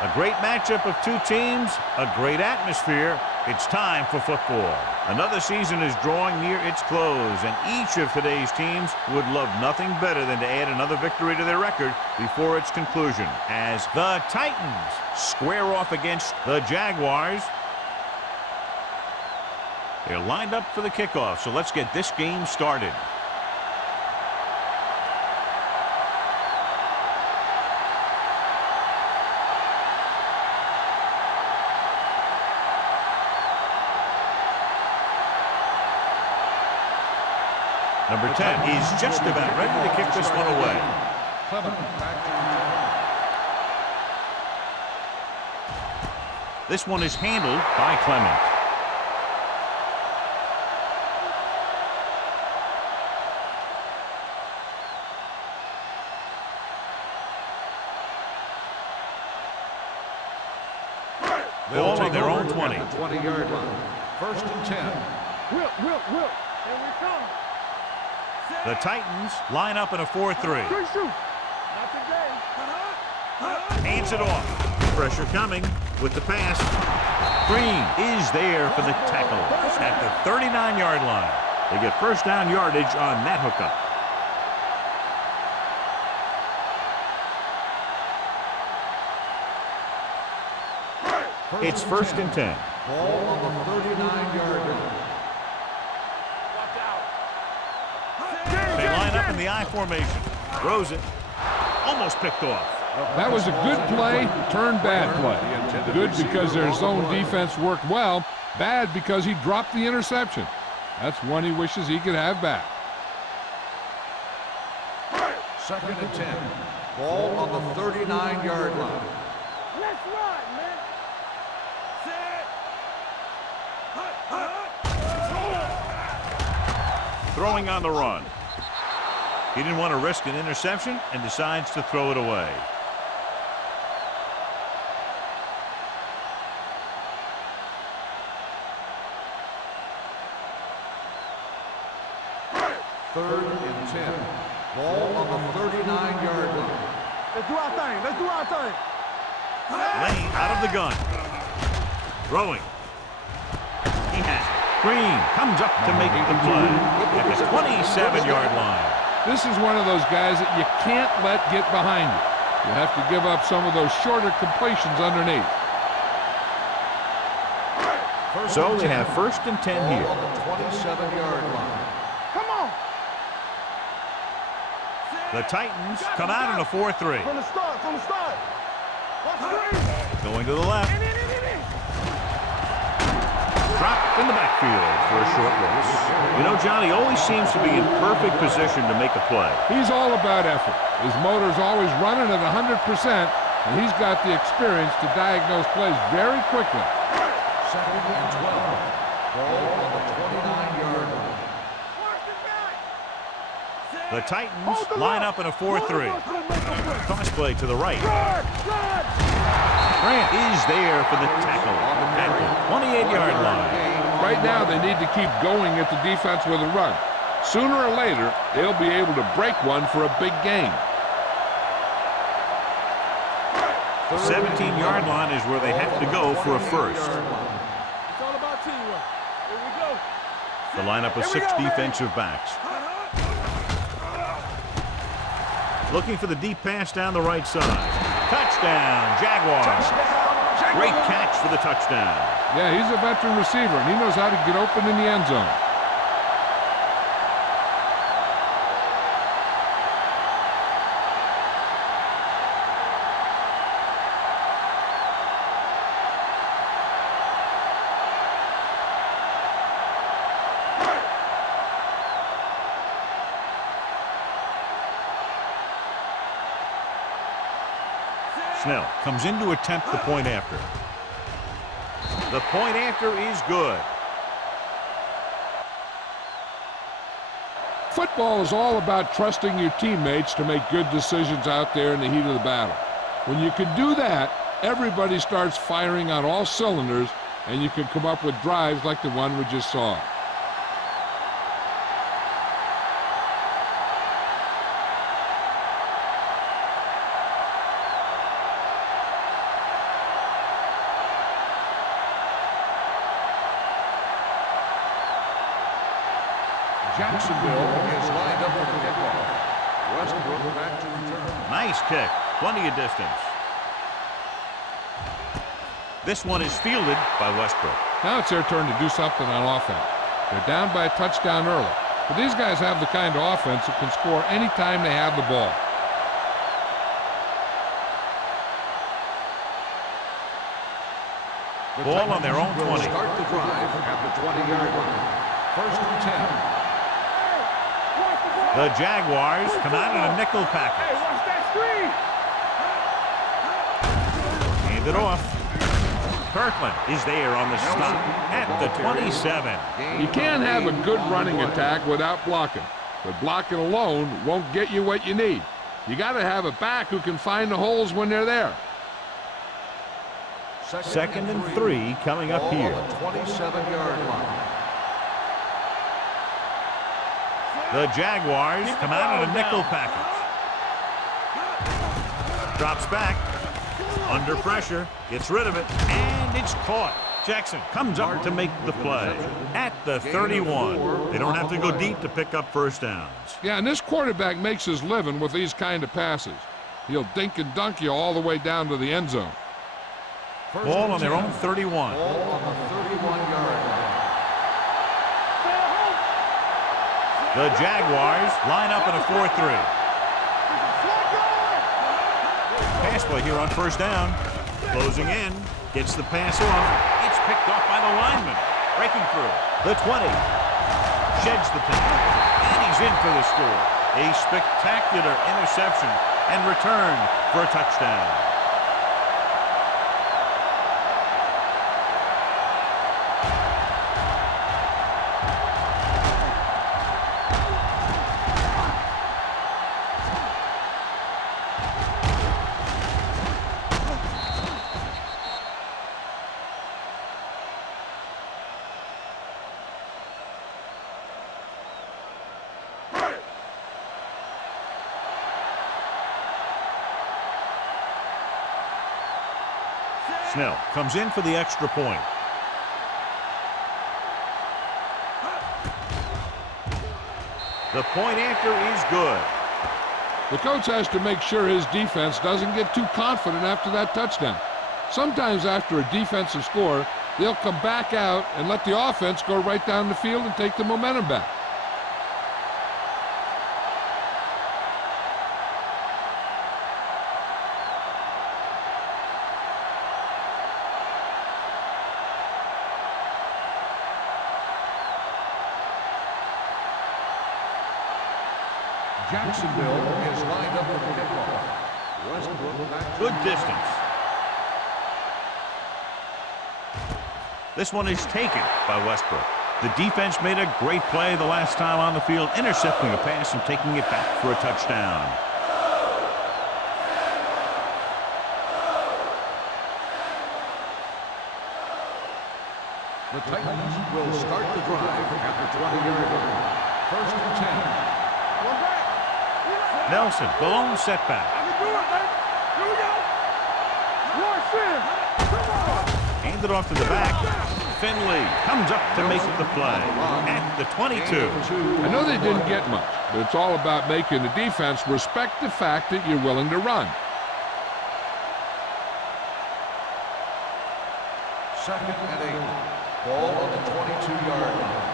A great matchup of two teams, a great atmosphere. It's time for football. Another season is drawing near its close, and each of today's teams would love nothing better than to add another victory to their record before its conclusion, as the Titans square off against the Jaguars. They're lined up for the kickoff, so let's get this game started. Number 10 is just about ready to kick this one away. This one is handled by Clement. Ball on their own 20. 20-yard line. First and 10. Will. Here we come. The Titans line up in a 4-3. Not today. Hands it off. Pressure coming with the pass. Green is there for the tackle at the 39-yard line. They get first down yardage on that hookup. It's first and 10. Ball on the 39-yard line. They line up in the I formation. Throws it. Almost picked off. That was a good play, turned bad play. Good because their zone defense worked well. Bad because he dropped the interception. That's one he wishes he could have back. Second and 10. Ball on the 39-yard line. Let's run, man. Throwing on the run. He didn't want to risk an interception and decides to throw it away. Third and 10. Ball on the 39-yard line. Let's do our thing. Let's do our thing. Lane out of the gun. Throwing. He has it. Green comes up to make the play at the 27-yard line. This is one of those guys that you can't let get behind you. You have to give up some of those shorter completions underneath. So they have first and 10 Ball here. on the 27-yard line. Come on. The Titans come out in a 4-3. From the start. Watch Green. Going to the left. Dropped in the backfield for a short loss. You know, Johnny always seems to be in perfect position to make a play. He's all about effort. His motor's always running at 100%, and he's got the experience to diagnose plays very quickly. Second and 12. Ball on the 29-yard line. The Titans line up in a 4-3. Toss play to the right. Grant is there for the tackle at the 28-yard line. Right now, they need to keep going at the defense with a run. Sooner or later, they'll be able to break one for a big gain. The 17-yard line is where they have to go for a first. It's all about teamwork. Here we go. The lineup of 6 defensive backs. Looking for the deep pass down the right side. Touchdown, Jaguars. Great catch for the touchdown. Yeah, he's a veteran receiver, and he knows how to get open in the end zone. Snell comes in to attempt the point after. The point after is good. Football is all about trusting your teammates to make good decisions out there in the heat of the battle. When you can do that, everybody starts firing on all cylinders, and you can come up with drives like the one we just saw. Jacksonville is lined up for the kickoff. Westbrook back to return. Nice kick. Plenty of distance. This one is fielded by Westbrook. Now it's their turn to do something on offense. They're down by a touchdown early. But these guys have the kind of offense that can score anytime they have the ball. Ball on their own 20. Will start the drive at the 20-yard line. First and 10. The Jaguars come out in a nickel package. Hey, watch that screen. Hand it off. Kirkland is there on the stop at the 27. You can't have a good running attack without blocking. But blocking alone won't get you what you need. You got to have a back who can find the holes when they're there. Second and 3 coming up here. On the 27-yard line. The Jaguars come out in a nickel package. Drops back. Under pressure. Gets rid of it. And it's caught. Jackson comes up to make the play at the 31. They don't have to go deep to pick up first downs. Yeah, and this quarterback makes his living with these kind of passes. He'll dink and dunk you all the way down to the end zone. Ball on their own 31. Ball on the 31-yard line. The Jaguars line up in a 4-3. Pass play here on first down. Closing in. Gets the pass off. It's picked off by the lineman. Breaking through. The 20. Sheds the pin. And he's in for the score. A spectacular interception and return for a touchdown. Snell comes in for the extra point. The point after is good. The coach has to make sure his defense doesn't get too confident after that touchdown. Sometimes after a defensive score, they'll come back out and let the offense go right down the field and take the momentum back. Jacksonville is lined up for the kickoff. Westbrook back to Good distance. This one is taken by Westbrook. The defense made a great play the last time on the field, intercepting a pass and taking it back for a touchdown. the Titans will start the drive at the 20-yard line. First and 10. Nelson, the lone setback. Handed off to the back. Finley comes up to make the play at the 22. I know they didn't get much, but it's all about making the defense respect the fact that you're willing to run. Second and 8. Ball on the 22-yard line.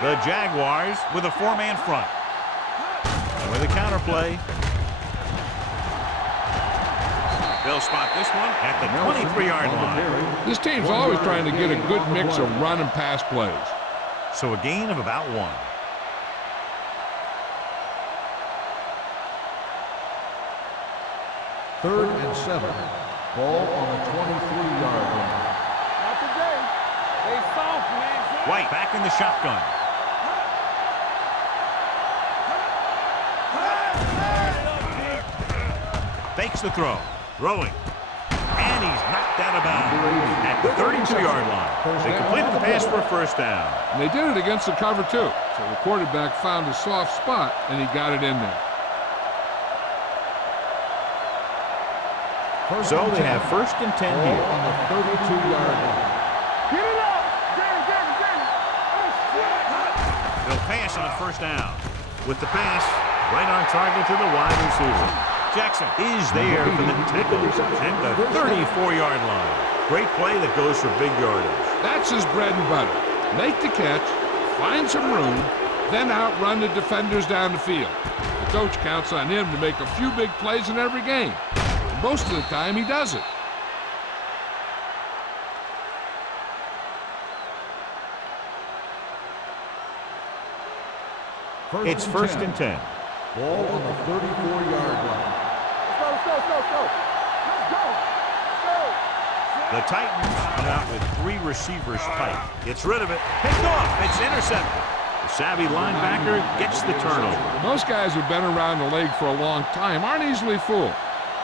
The Jaguars with a four-man front. And with a counter play. They'll spot this one at the 23-yard line. This team's always trying to get a good mix of run and pass plays. So a gain of about 1. Third and 7. Ball on the 23-yard line. Not today. They soft, man. White back in the shotgun. Fakes the throw. Throwing. And he's knocked out of bounds at the 32-yard line. They completed the pass for a first down. And they did it against the cover, too. So the quarterback found a soft spot, and he got it in there. So they have first and 10 here. On the 32-yard line. Get it up. Get it. on first down. With the pass, right on target to the wide receiver. Jackson is there for the tackle at the 34-yard line. Great play that goes for big yardage. That's his bread and butter. Make the catch, find some room, then outrun the defenders down the field. The coach counts on him to make a few big plays in every game. Most of the time, he does it. It's first and 10. Ball on the 34-yard line. Let's go. The Titans come out with 3 receivers tight. Gets rid of it. Picked off. It's intercepted. The savvy linebacker gets the turnover. Most guys who've been around the league for a long time aren't easily fooled.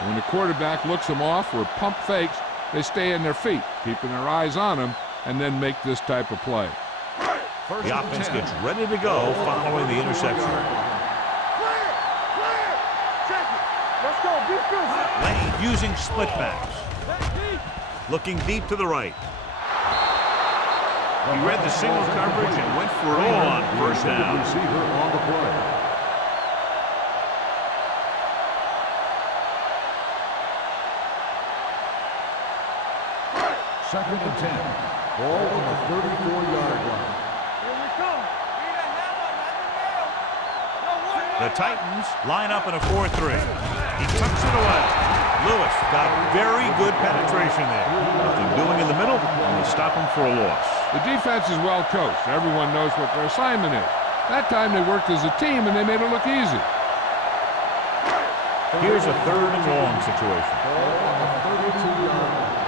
When the quarterback looks them off or pump fakes, they stay in their feet, keeping their eyes on them, and then make this type of play. The offense gets ready to go following the interception. Clear! Check it! Let's go, defense! Lane using split backs. Looking deep to the right. He read the single coverage and went for it all on first down. Receiver on the play. Second and 10. Ball on the 34-yard line. Here we come! The Titans line up in a 4-3. He tucks it away. Lewis got very good penetration there. Nothing doing in the middle, and they stop him for a loss. The defense is well coached. Everyone knows what their assignment is. That time they worked as a team, and they made it look easy. Here's a 3rd and long situation. Ball on the 32-yard line.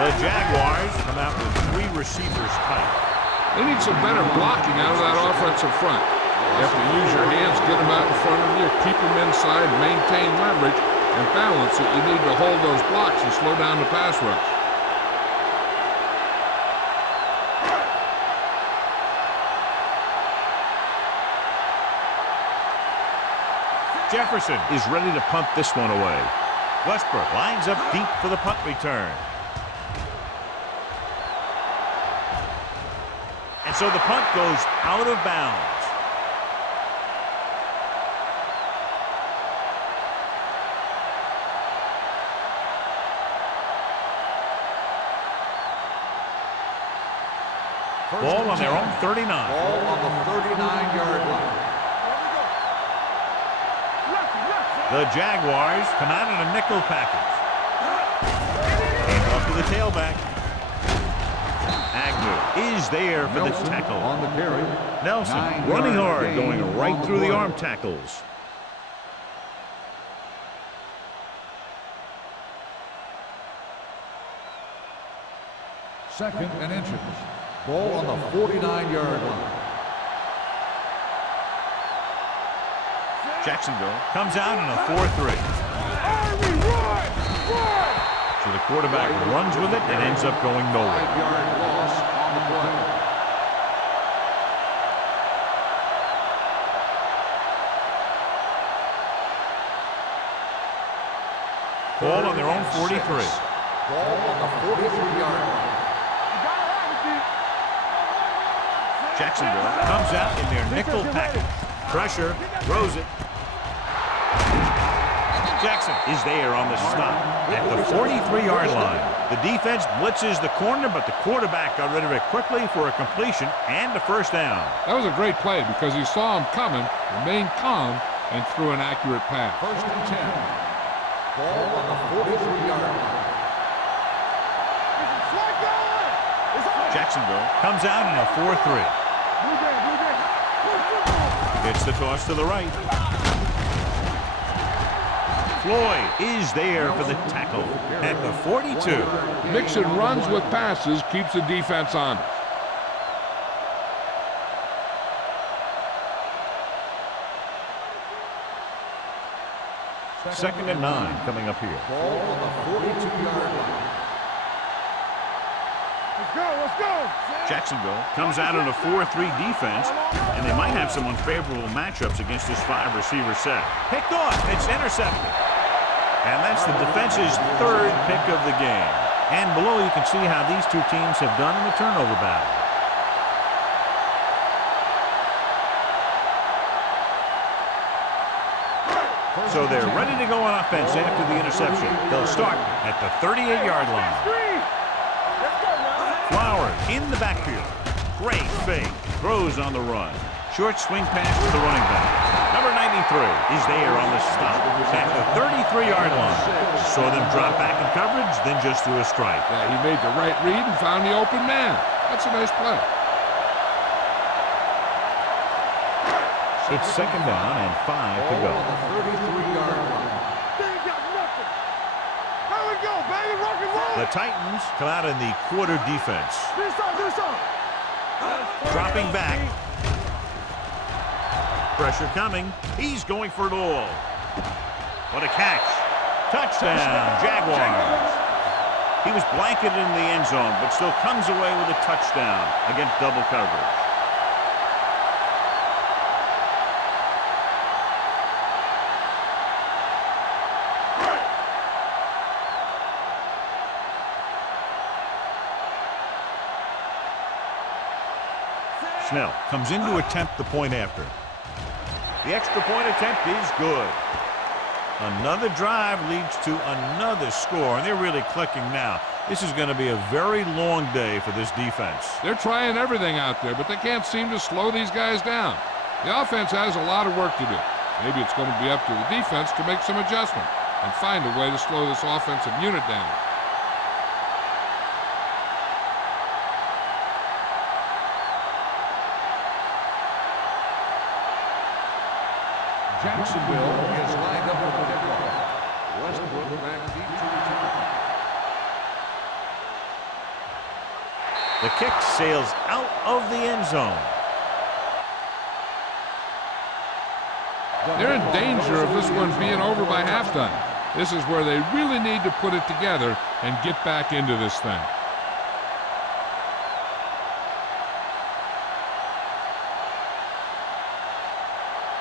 The Jaguars come out with 3 receivers tight. They need some better blocking out of that offensive front. You have to use your hands, get them out in front of you, keep them inside, maintain leverage, and balance it. You need to hold those blocks and slow down the pass rush. Jefferson is ready to punt this one away. Westbrook lines up deep for the punt return. And so the punt goes out of bounds. Ball on their own 39. Ball on the 39-yard line. The Jaguars come out in a nickel package. Hand off to the tailback. Agnew is there for the tackle. On the carry. Nelson 9-yard running hard, gain going right on the through the play. arm tackles. Second and inches. Ball on the 49-yard line. Jacksonville comes out in a 4-3. So the quarterback runs with it and ends up going nowhere. 5-yard loss on the play. Ball on their own 43. Ball on the 43-yard line. Jacksonville comes out in their nickel package. Pressure, throws it. Jackson is there on the stop at the 43-yard line. The defense blitzes the corner, but the quarterback got rid of it quickly for a completion and a first down. That was a great play because he saw him coming, remained calm, and threw an accurate pass. First and 10. Ball on the 43-yard line. Jacksonville comes out in a 4-3. Gets the toss to the right. Floyd is there for the tackle at the 42. Mixing runs with passes keeps the defense honest. Second and 9 coming up here. Ball on the 42-yard line. Let's go! Jacksonville comes out in a 4-3 defense, and they might have some unfavorable matchups against this 5-receiver set. Picked off. It's intercepted. And that's the defense's 3rd pick of the game. And below you can see how these two teams have done in the turnover battle. So they're ready to go on offense after the interception. They'll start at the 38-yard line. Flowers in the backfield. Great fake. Throws on the run. Short swing pass to the running back. Number 93 is there on the stop at the 33-yard line. Saw them drop back in coverage, then just threw a strike. Yeah, he made the right read and found the open man. That's a nice play. It's second down and 5 to go. On the 33-yard line. They ain't got nothing. Here we go, baby. Rock and roll. The Titans come out in the quarter defense. This on. Dropping back. Pressure coming. He's going for it all. What a catch. Touchdown, Jaguars. He was blanketed in the end zone, but still comes away with a touchdown against double coverage. Snell comes in to attempt the point after. The extra point attempt is good. Another drive leads to another score, and they're really clicking now. This is going to be a very long day for this defense. They're trying everything out there, but they can't seem to slow these guys down. The offense has a lot of work to do. Maybe it's going to be up to the defense to make some adjustment and find a way to slow this offensive unit down. Jacksonville is lined up for the kickoff. Westbrook back deep to return. The kick sails out of the end zone. They're in danger of this one being over by halftime. This is where they really need to put it together and get back into this thing.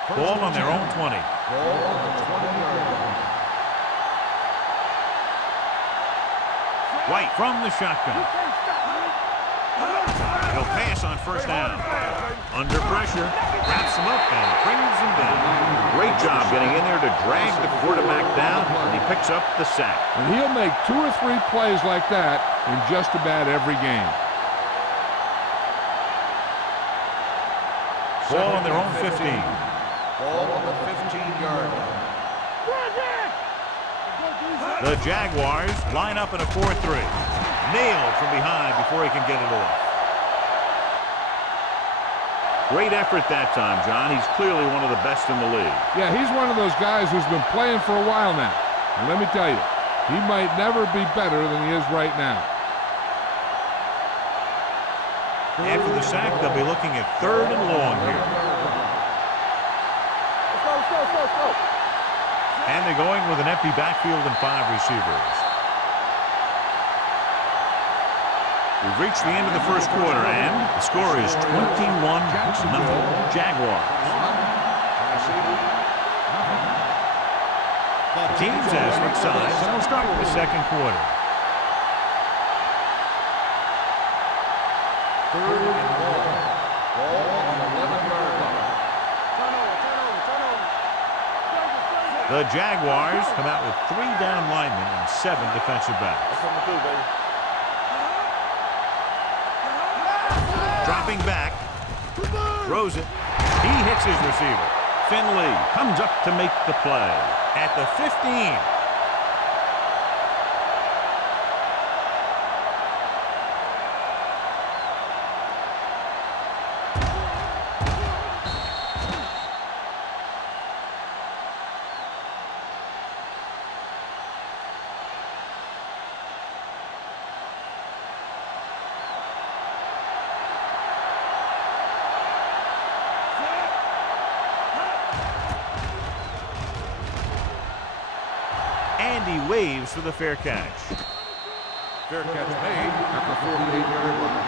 Ball on their own 20. Ball on the 20-yard line. White from the shotgun. He'll pass on first down. Under pressure, wraps him up and brings him down. Great job getting in there to drag the quarterback down, and he picks up the sack. And he'll make 2 or 3 plays like that in just about every game. Ball on their own 15. Ball on the 15-yard line. The Jaguars line up in a 4-3. Nailed from behind before he can get it off. Great effort that time, John. He's clearly one of the best in the league. Yeah, he's one of those guys who's been playing for a while now. And let me tell you, he might never be better than he is right now. After the sack, they'll be looking at 3rd and long here. Let's go. And they're going with an empty backfield and 5 receivers. We've reached the end of the first quarter, and the score is 21-0 Jaguars. The teams have switched sides, and we'll start with the second quarter. 3rd and long. Ball on the 11-yard line. The Jaguars come out with 3 down linemen and 7 defensive backs. Dropping back, throws it. He hits his receiver. Finley comes up to make the play at the 15. And he waves for the fair catch. Fair catch made at the 48-yard line.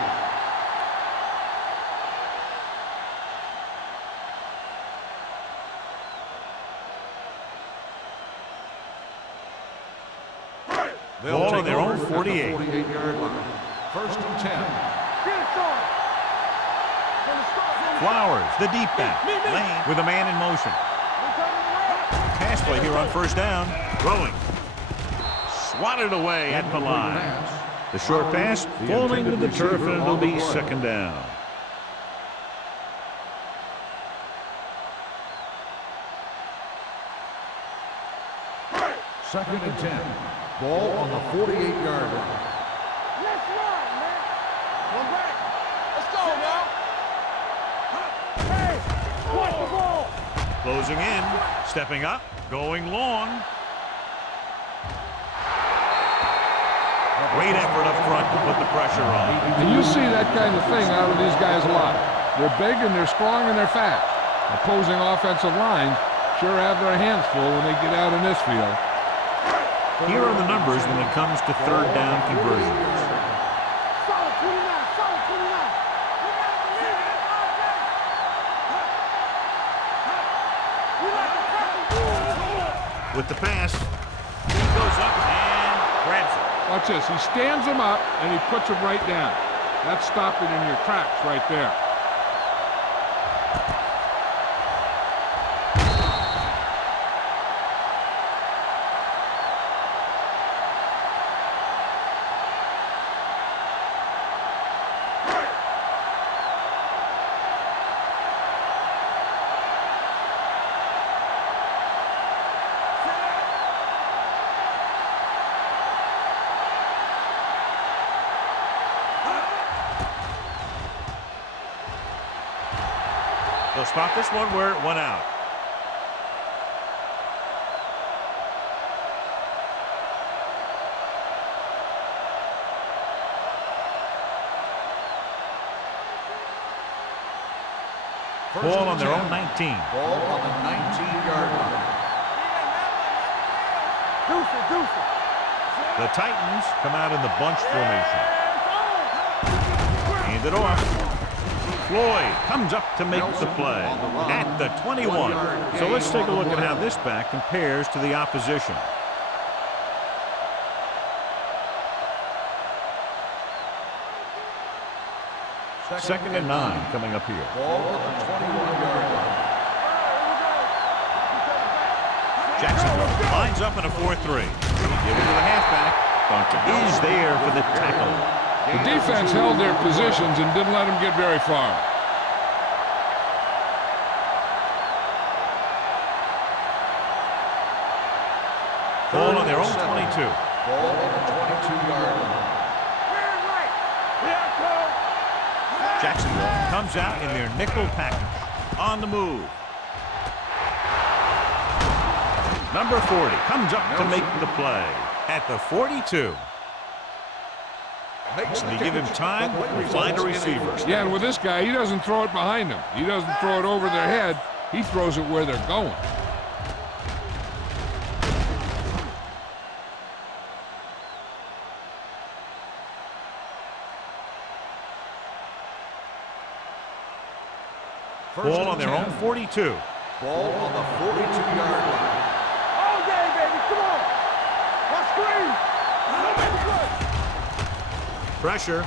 Ball on their own 48. 48-yard line. 1st and 10. Flowers, the deep back. Lane with a man in motion. pass play here on first down. Throwing. Swatted away at the line. The short pass falling to the turf, and it'll be second down. Second and 10. Ball on the 48-yard line. Let's run, man. One back. Let's go now. Hey, watch the ball. Closing in, stepping up, going long. Great effort up front to put the pressure on. And you see that kind of thing out of these guys a lot. They're big and they're strong and they're fast. Opposing offensive lines sure have their hands full when they get out in this field. Here are the numbers when it comes to third down conversions. Solid 29, solid 29. We like to tackle. With the pass, he goes up and grabs it. Watch this. He stands them up and he puts them right down. That's stopping in your tracks right there. They'll spot this one where it went out. Ball on their own 19. Ball on the 19-yard line. The Titans come out in the bunch formation. Hand it off. Floyd comes up to make the play at the 21. So let's take a look at how this back compares to the opposition. Second and 9 coming up here. Ball on the 21-yard line. Jacksonville lines up in a 4-3. Give it to the halfback. Is there for the tackle. The defense held their positions and didn't let them get very far. Ball on their own 22. Ball on the 22-yard line. Jacksonville comes out in their nickel package. On the move. Number 40 comes up to make the play at the 42. They give him time to find a receiver. Yeah, and with this guy, he doesn't throw it behind them. He doesn't throw it over their head. He throws it where they're going. Ball on their own 42. Ball on the 42-yard line. All day, baby. Come on. Let's screen. Pressure.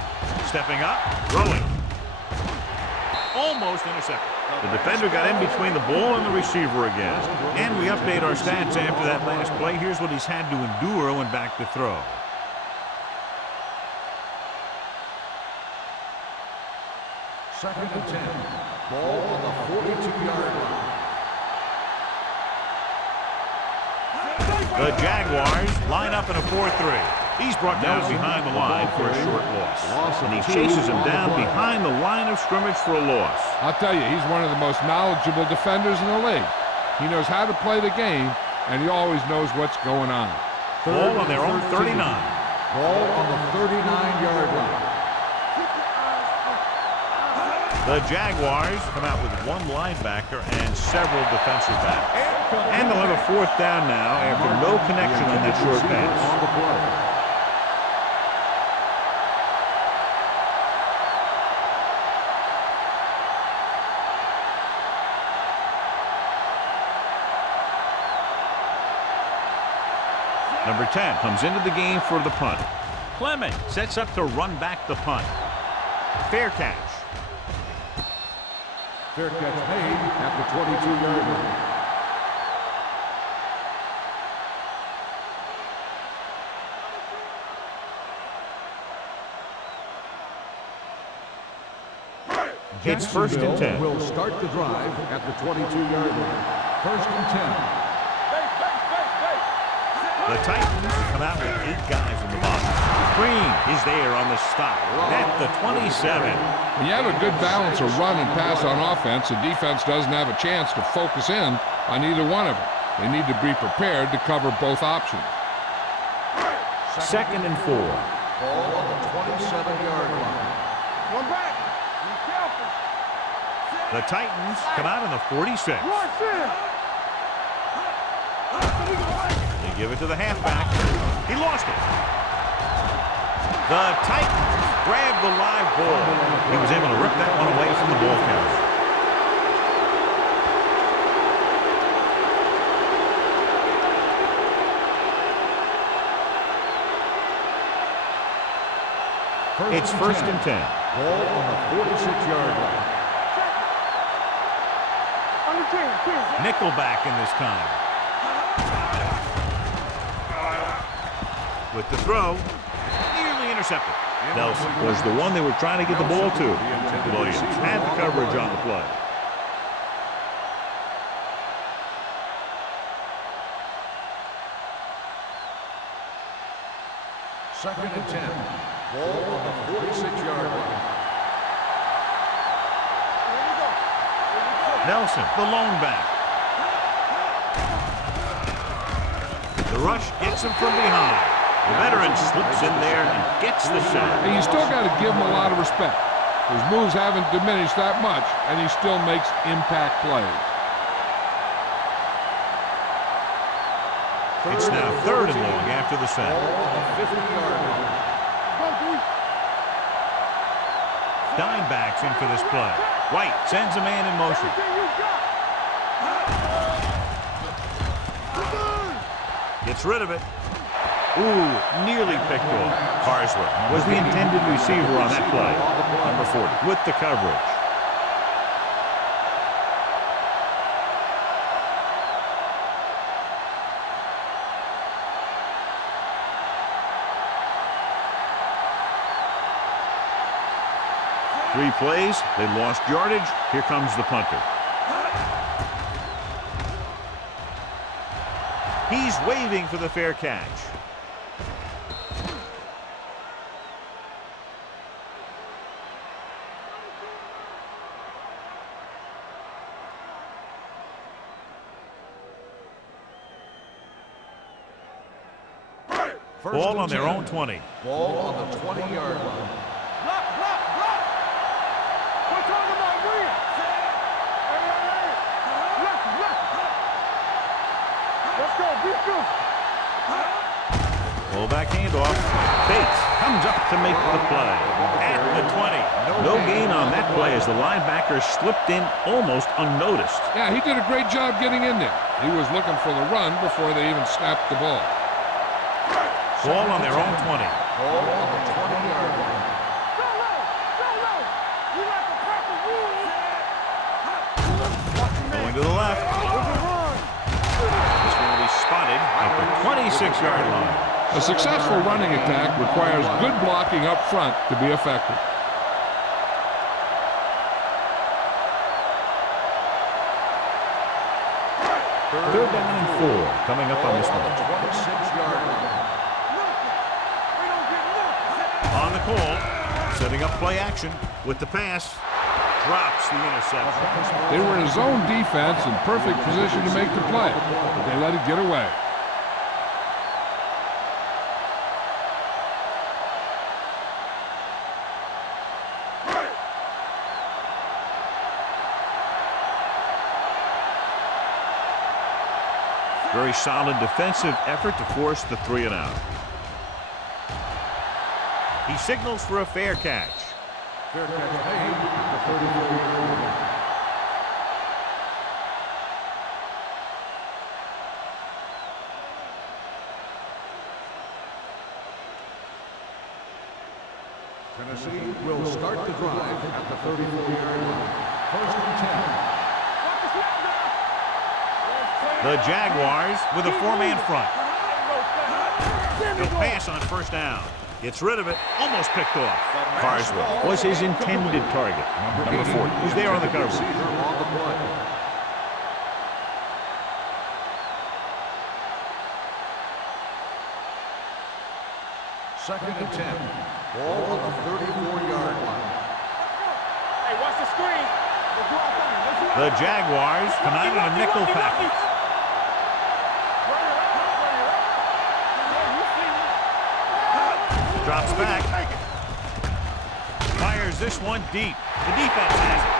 Stepping up. Throwing. Almost intercepted. The defender got in between the ball and the receiver again. And we update our stats after that last play. Here's what he's had to endure when back to throw. Second and 10. Ball on the 42-yard line. The Jaguars line up in a 4-3. He's brought down behind the line for a short loss. And he chases him down behind the line of scrimmage for a loss. I'll tell you, he's one of the most knowledgeable defenders in the league. He knows how to play the game, and he always knows what's going on. Ball on their own 39. Ball on the 39-yard line. The Jaguars come out with one linebacker and several defensive backs. And they'll have a fourth down now after no connection on that short pass. Number 10 comes into the game for the punt. Clement sets up to run back the punt. Fair catch. Fair catch made at the 22-yard line. It's first and 10. Will start the drive at the 22-yard line. First and 10. The Titans come out with 8 guys in the box. Green is there on the stop at the 27. When you have a good balance of run and pass on offense, the defense doesn't have a chance to focus in on either one of them. They need to be prepared to cover both options. Second and 4. Ball on the 27-yard line. One back. Be careful. The Titans come out in the 46. They give it to the halfback. He lost it. The Titans grab the live ball. He was able to rip that one away from the ball carrier. It's first and 10. Ball on the 46-yard line. Nickelback in this time. With the throw, nearly intercepted. Nelson was the one they were trying to get the ball to. Williams had the coverage on the play. Second and 10. Ball on the 46-yard line. Nelson, the lone back. The rush gets him from behind. The veteran slips in there and gets the shot. And you still got to give him a lot of respect. His moves haven't diminished that much, and he still makes impact plays. It's now third and long after the snap. Ball on the 50-yard line. Dime backs in for this play. White sends a man in motion. Gets rid of it. Ooh, nearly picked off. Carswell was the intended receiver on that play. Number 40 with the coverage. Three plays, they lost yardage. Here comes the punter. He's waving for the fair catch. Ball on their own 20. Ball on the 20-yard line. Fullback handoff. Bates comes up to make the play. At the 20. No gain on that play as the linebacker slipped in almost unnoticed. Yeah, he did a great job getting in there. He was looking for the run before they even snapped the ball. Ball on their own 20. Ball on the 20-yard line. Going to the left. He's going to be spotted at the 26-yard line. A successful running attack requires good blocking up front to be effective. Third down and 4 coming up on this one. 26-yard line. On the call, setting up play action with the pass. Drops the interception. They were in a zone defense in perfect position to make the play, but they let it get away. Very solid defensive effort to force the 3 and out. He signals for a fair catch. Fair catch made at the 34-yard line. Tennessee will start the drive at the 34-yard line. First and 10. The Jaguars with a 4-man front. He'll pass on first down. Gets rid of it. Almost picked off. Carswell was his intended target. Number 40. Who's there on the cover? Receiver on the play. Second and 10. Ball on the 34-yard line. Hey, watch the screen. The Jaguars come out in a nickel package. Drops back. Fires this one deep. The defense has it.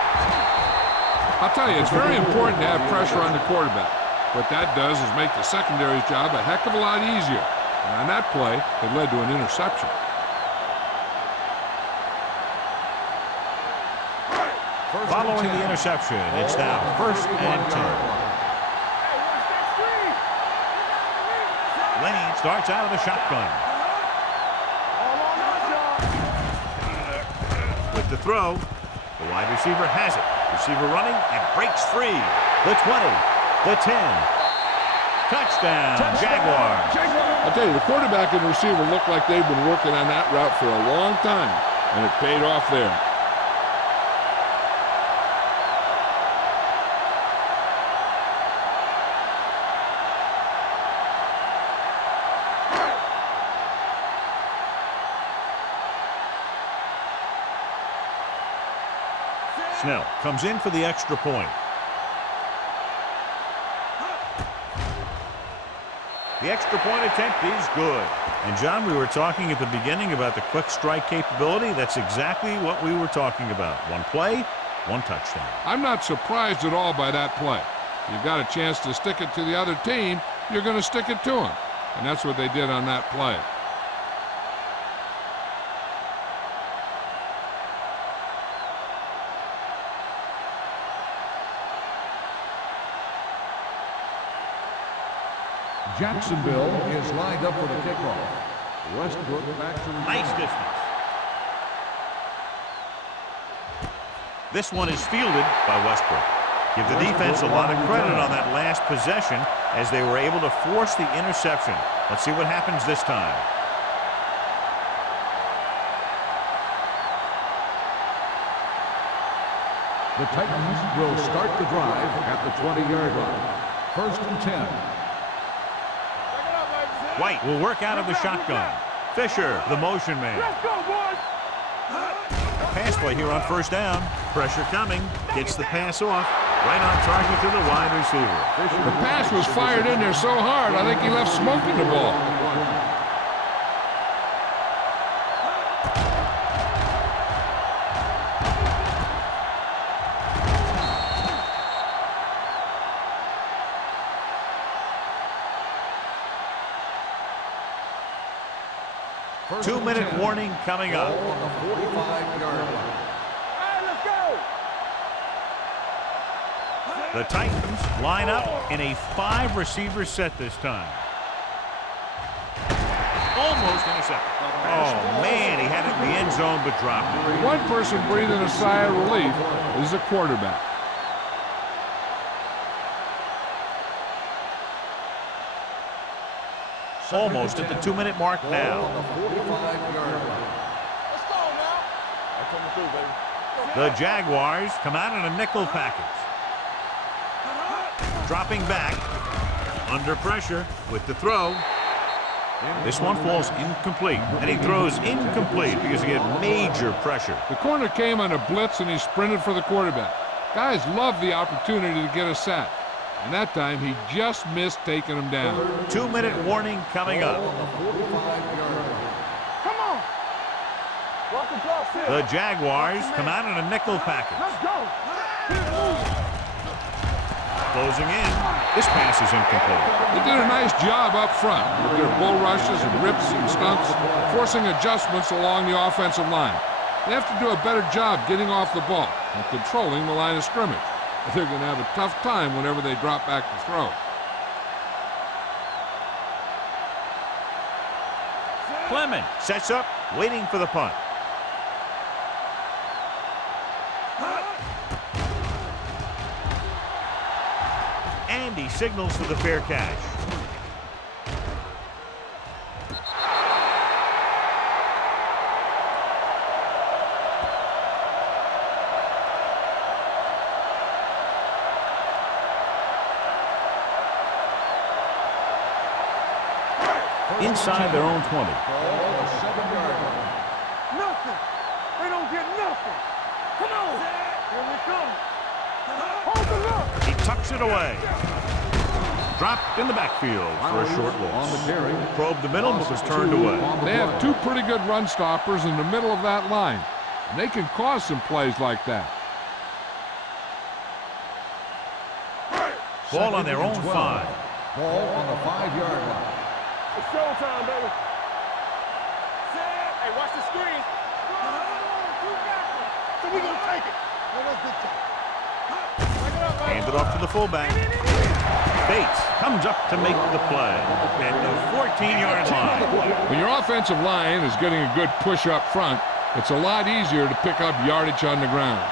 I'll tell you, it's very important to have pressure on the quarterback. What that does is make the secondary's job a heck of a lot easier. And on that play, it led to an interception. Following the interception, it's now first and 10. Lane starts out of the shotgun. With the throw, the wide receiver has it. Receiver running and breaks free. The 20, the 10. Touchdown, Jaguars. I'll tell you, the quarterback and the receiver look like they've been working on that route for a long time, and it paid off there. Snell comes in for the extra point. The extra point attempt is good. And, John, we were talking at the beginning about the quick strike capability. That's exactly what we were talking about. One play, one touchdown. I'm not surprised at all by that play. You've got a chance to stick it to the other team, you're going to stick it to them. And that's what they did on that play. Jacksonville is lined up for the kickoff. Westbrook back to Nice distance. This one is fielded by Westbrook. Give the defense a lot of credit on that last possession as they were able to force the interception. Let's see what happens this time. The Titans will start the drive at the 20-yard line. First and 10. White will work out of the shotgun. Fisher, the motion man. Let's go, boys. Pass play here on first down. Pressure coming. Gets the pass off. Right on target to the wide receiver. The pass was fired in there so hard, I think he left smoke in the ball. Two-minute warning coming up. On the 45-yard line. Hey, let's go. The Titans line up in a 5-receiver set this time. Almost intercepted. Oh, man, he had it in the end zone but dropped it. One person breathing a sigh of relief is the quarterback. Almost at the 2-minute mark now. On the 45-yard line. Let's go now. I'm coming through, baby. The Jaguars come out in a nickel package. Dropping back. Under pressure with the throw. This one falls incomplete. And he throws incomplete because he had major pressure. The corner came on a blitz and he sprinted for the quarterback. Guys love the opportunity to get a sack. And that time he just missed taking him down. 2-minute warning coming up. On the 45-yard line. Come on. Walk across here. The Jaguars come out in a nickel package. Let's go. Closing in. This pass is incomplete. They did a nice job up front with their bull rushes and rips and stunts, forcing adjustments along the offensive line. They have to do a better job getting off the ball and controlling the line of scrimmage. They're going to have a tough time whenever they drop back to throw. Clement sets up, waiting for the punt. And he signals for the fair catch. inside their own 20. Ball on the 7-yard line. Nothing. They don't get nothing. Come on. Here we come. Hold the look. He tucks it away. Dropped in the backfield for a short On the loss. carry. Probed the middle, but was turned away. They have two pretty good run stoppers in the middle of that line. And they can cause some plays like that. Ball on their own 5. Ball on the 5-yard line. It's showtime, baby. Hey, watch the screen. So we gonna take it. Hand it off to the fullback. Bates comes up to make the play at the 14-yard line. When your offensive line is getting a good push up front, it's a lot easier to pick up yardage on the ground.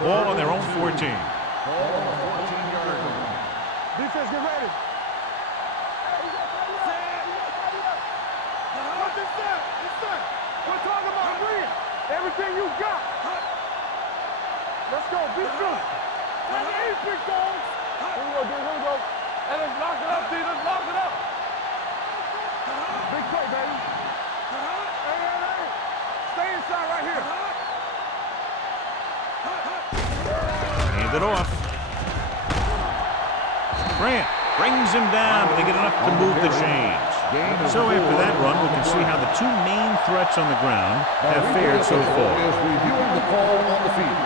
Ball on their own 14. Ball on the 14-yard line. Defense, get ready. We're talking about win. Everything you got. Let's go. Be good. Let me eat, big dogs. Here we go, dude. Here we go. And let's lock it up, D. Let's lock it up. Big play, baby. Hey. Stay inside right here. Hand it off. Grant brings him down, but they get enough to move the chains. So after that run, we can see how the two main threats on the ground have fared so far. Is reviewing the call on the field.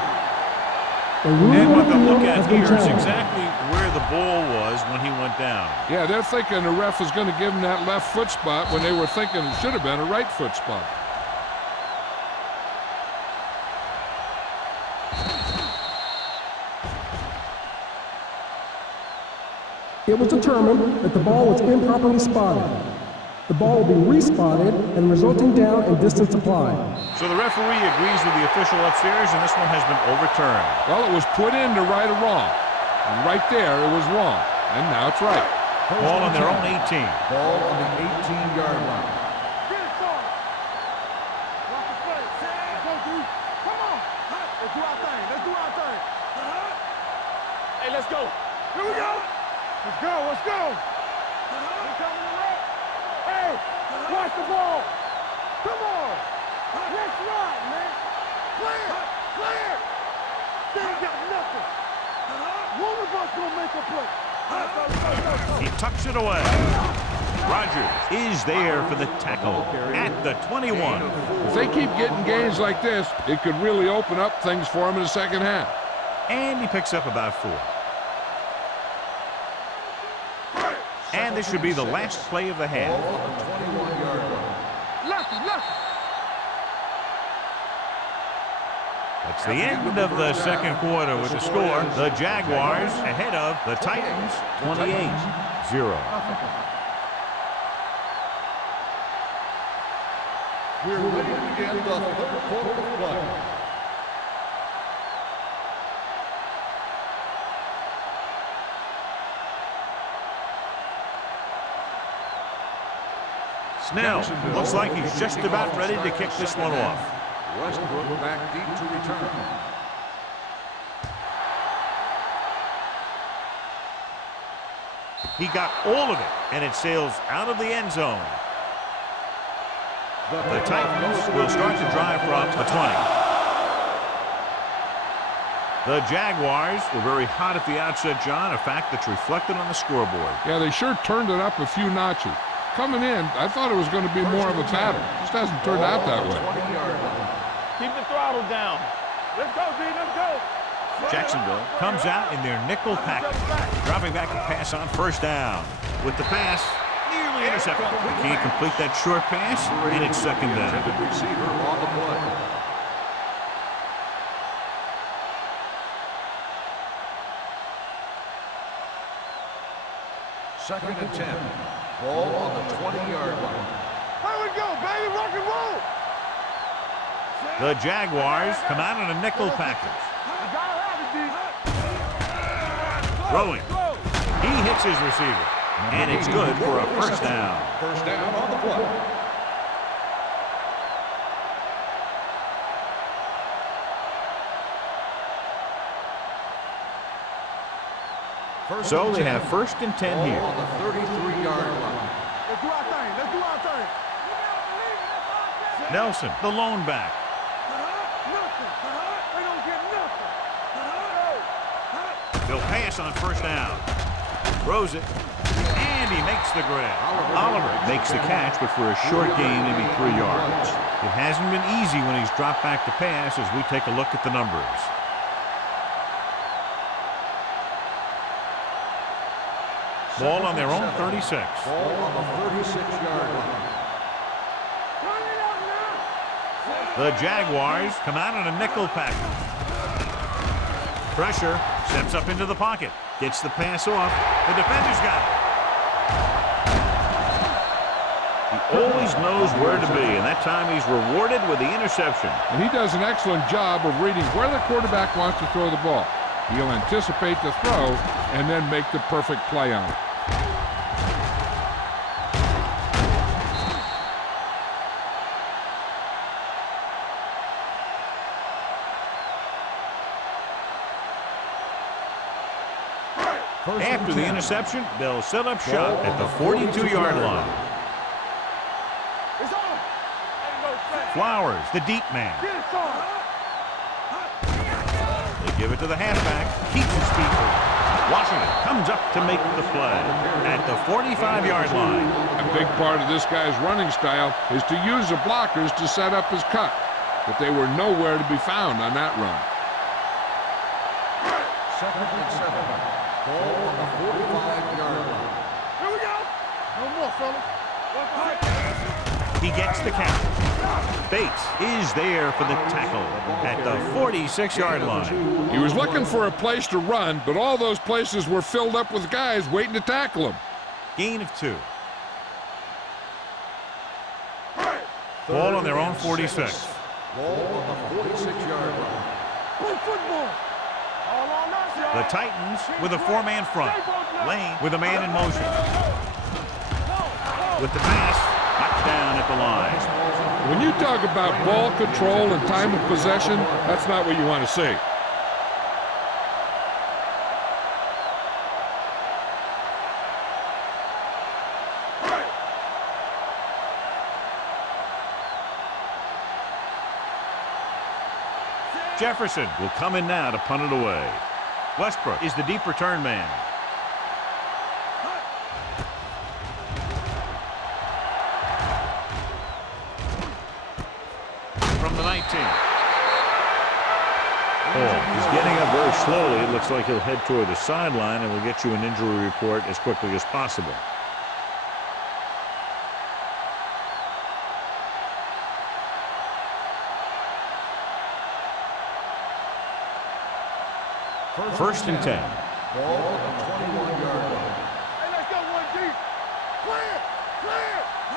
And what they'll look at here is exactly where the ball was when he went down. Yeah, they're thinking the ref is going to give them that left foot spot when they were thinking it should have been a right foot spot. It was determined that the ball was improperly spotted. The ball will be respotted and resulting down and distance applied. So the referee agrees with the official upstairs, and this one has been overturned. Well, it was put in to right or wrong. And right there, it was wrong. And now it's right. Ball on their own 18. Ball on the 18-yard line. Get it started. Watch the play. Let's go, dude. Come on. Let's do our thing. Let's do our thing. Hey, let's go. Here we go. Let's go. Let's go. Here coming the rep. Hey, watch the ball. Come on. Let's ride, man. Clear. Clear. They ain't got nothing. One of us gonna make a play. Go. He tucks it away. Rogers is there for the tackle at the 21. If they keep getting gains like this, it could really open up things for them in the second half. And he picks up about 4. And this should be the last play of the half. Ball on the 21-yard line. Lucky. It's the end of the second quarter with the score. The Jaguars ahead of the Titans 28-0. We're ready to begin the third quarter of play. Snell looks like he's just about ready to kick this one off. Westbrook back deep to return. He got all of it, and it sails out of the end zone. The Titans will start to drive from the 20. The Jaguars were very hot at the outset, John, a fact that's reflected on the scoreboard. Yeah, they sure turned it up a few notches. Coming in, I thought it was going to be more of a battle. Just hasn't turned out that way. Keep the throttle down. Let's go, D. Let's go. Jacksonville comes out in their nickel package, dropping back to pass on first down. With the pass, nearly intercepted. Can't complete that short pass, and it's second down. Receiver on the play. Second and 10. Ball on the 20-yard line. Here we go, baby. Rock and roll. The Jaguars come out in a nickel package. Throwing. He hits his receiver. And it's good for a first down. First down on the play. So they have first and 10 Ball here. on the 33-yard line. Let's do our thing. Let's do our thing. Nelson, the lone back. Nothing. They don't get nothing. They'll pass on first down. Throws it. And he makes the grab. Oliver makes the catch, but for a short gain, maybe 3 yards. It hasn't been easy when he's dropped back to pass as we take a look at the numbers. Ball on their own 36. Ball on the 36-yard line. The Jaguars come out in a nickel package. Pressure, steps up into the pocket, gets the pass off. The defender's got it. He always knows where to be, and that time he's rewarded with the interception. And he does an excellent job of reading where the quarterback wants to throw the ball. He'll anticipate the throw and then make the perfect play on it. After the interception, they'll set up shop at the 42-yard line. It's on. Flowers, the deep man. Get it, son. They give it to the halfback, keeps his feet moving. Washington comes up to make the play at the 45-yard line. A big part of this guy's running style is to use the blockers to set up his cut, but they were nowhere to be found on that run. Second and 7. Ball on the 45-yard line. Here we go. No more, fellas. He gets the count. Bates is there for the tackle at the 46-yard line. He was looking for a place to run, but all those places were filled up with guys waiting to tackle him. Gain of 2. Ball on their own 46. Ball on the 46-yard line. Play football. All on us, y'all. The Titans with a 4-man front. Lane with a man in motion. With the pass, knocked down at the line. When you talk about ball control and time of possession, that's not what you want to see. Jefferson will come in now to punt it away. Westbrook is the deep return man. From the 19. He's getting up very slowly. It looks like he'll head toward the sideline, and we'll get you an injury report as quickly as possible. First and 10. Ball on the 21-yard line. Hey, let's go one deep. Clear.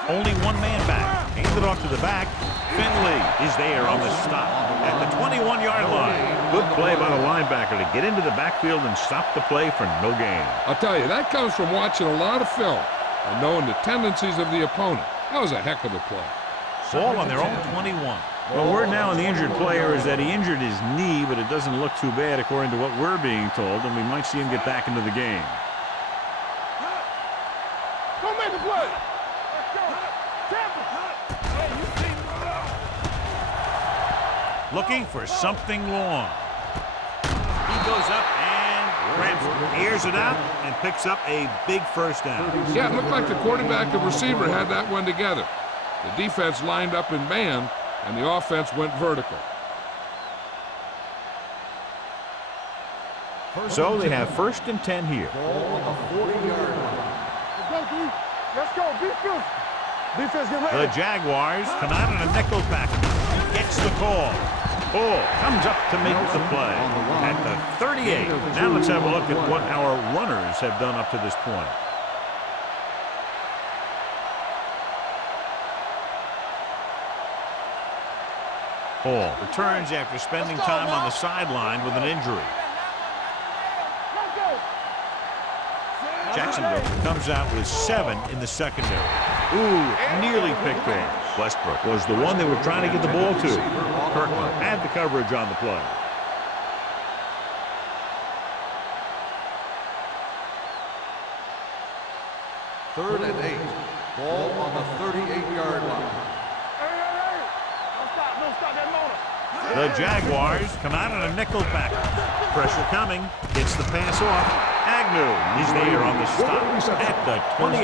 Only one man back. Handed off to the back. Finley is there on the stop at the 21-yard line. Good play by the linebacker to get into the backfield and stop the play for no gain. I'll tell you, that comes from watching a lot of film and knowing the tendencies of the opponent. That was a heck of a play. Ball on their own 21. Well, word now on the injured player is that he injured his knee, but it doesn't look too bad according to what we're being told, and we might see him get back into the game. Go make the play. Let's go. Tampa. Hey, you see me? Looking for something long. He goes up and grabs it, airs it out, and picks up a big first down. Yeah, it looked like the quarterback and receiver had that one together. The defense lined up in man, and the offense went vertical. So they have first and 10 here. Ball on the 40-yard line. Let's go, D. Let's go. Defense. Defense, get ready. The Jaguars come out in a nickel package. Gets the call. Ball comes up to make the play at the 38. Now let's have a look at what our runners have done up to this point. Hall returns after spending time on the sideline with an injury. Jacksonville comes out with 7 in the secondary. Ooh, nearly picked off. Westbrook was the one they were trying to get the ball to. Kirkland had the coverage on the play. 3rd and 8. Ball on the 38-yard line. Hey. Don't stop that motor. The Jaguars come out on a nickel back. Pressure coming. Gets the pass off. Agnew is there on the stop at the 28.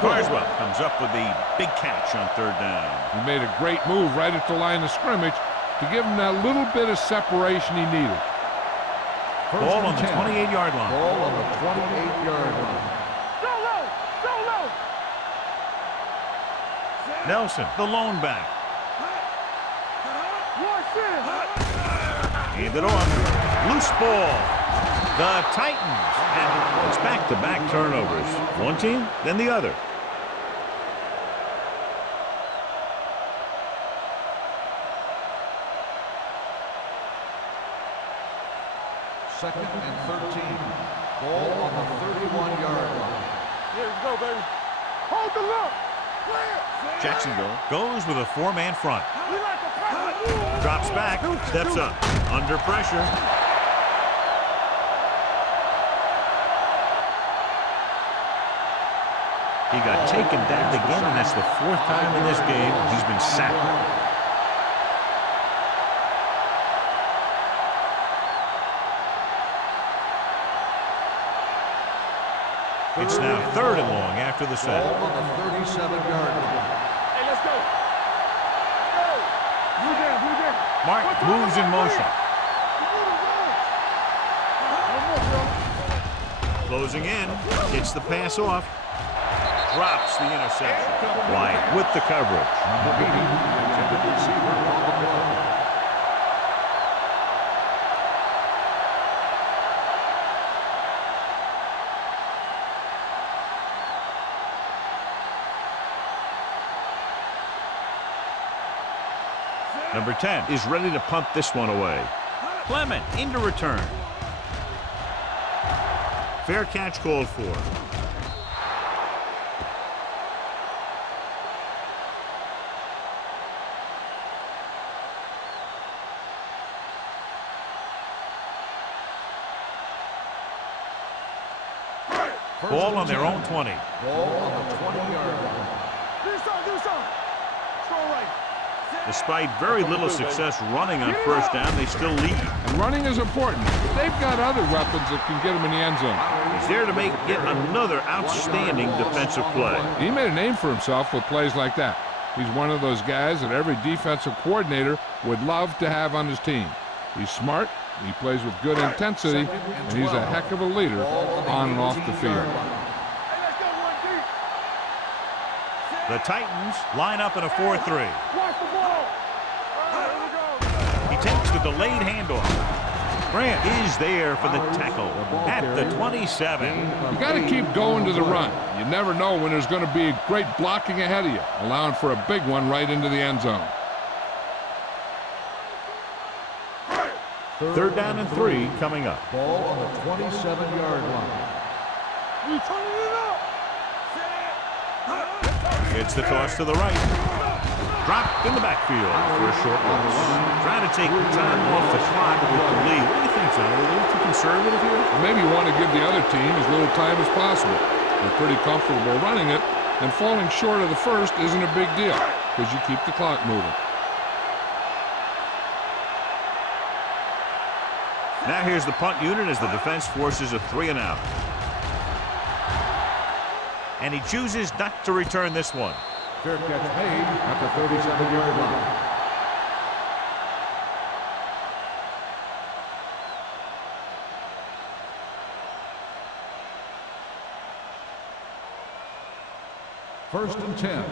Carswell comes up with the big catch on 3rd down. He made a great move right at the line of scrimmage to give him that little bit of separation he needed. Ball on the 28-yard line. Ball on the 28-yard line. So low. Nelson, the lone back. Hand it off. Loose ball. The Titans. And it's back-to-back turnovers. One team, then the other. Second and 13. Ball on the 31-yard line. Here we go, baby. Hold the look. Clear. Jacksonville goes with a 4-man front. We like a pressure. Drops back, steps up. Under pressure. He got taken down again, and that's the 4th time in this game he's been sacked. It's now 3rd and long after the sack. Ball on the 37-yard line. Hey, let's go. Blue down. Mark moves in motion. Closing in, gets the pass off. Drops the interception. Wyatt with the coverage. Intended receiver on the play. Number 10 is ready to punt this one away. Clement into return. Fair catch called for. Ball on their own 20. Ball on the 20-yard line. Do something. Throw right. Despite very little success running on 1st down, they still lead. And running is important, but they've got other weapons that can get them in the end zone. He's there to make yet another outstanding defensive play. He made a name for himself with plays like that. He's one of those guys that every defensive coordinator would love to have on his team. He's smart, he plays with good intensity, and he's a heck of a leader on and off the field. Hey, let's go one deep. The Titans line up in a 4-3. Watch the ball. Here we go. He takes the delayed handoff. Grant is there for the tackle at the 27. You got to keep going to the run. You never know when there's going to be great blocking ahead of you, allowing for a big one right into the end zone. 3rd down and 3 coming up. Ball on the 27-yard line. We turning it up. It's the toss to the right. Dropped in the backfield for a short loss. Trying to take time off the clock with the lead. What do you think, John? Are they a little too conservative here? Maybe you want to give the other team as little time as possible. They're pretty comfortable running it, and falling short of the first isn't a big deal because you keep the clock moving. Now here's the punt unit as the defense forces a 3-and-out. And he chooses not to return this one. Fair catch made at the 37-yard line. First and 10.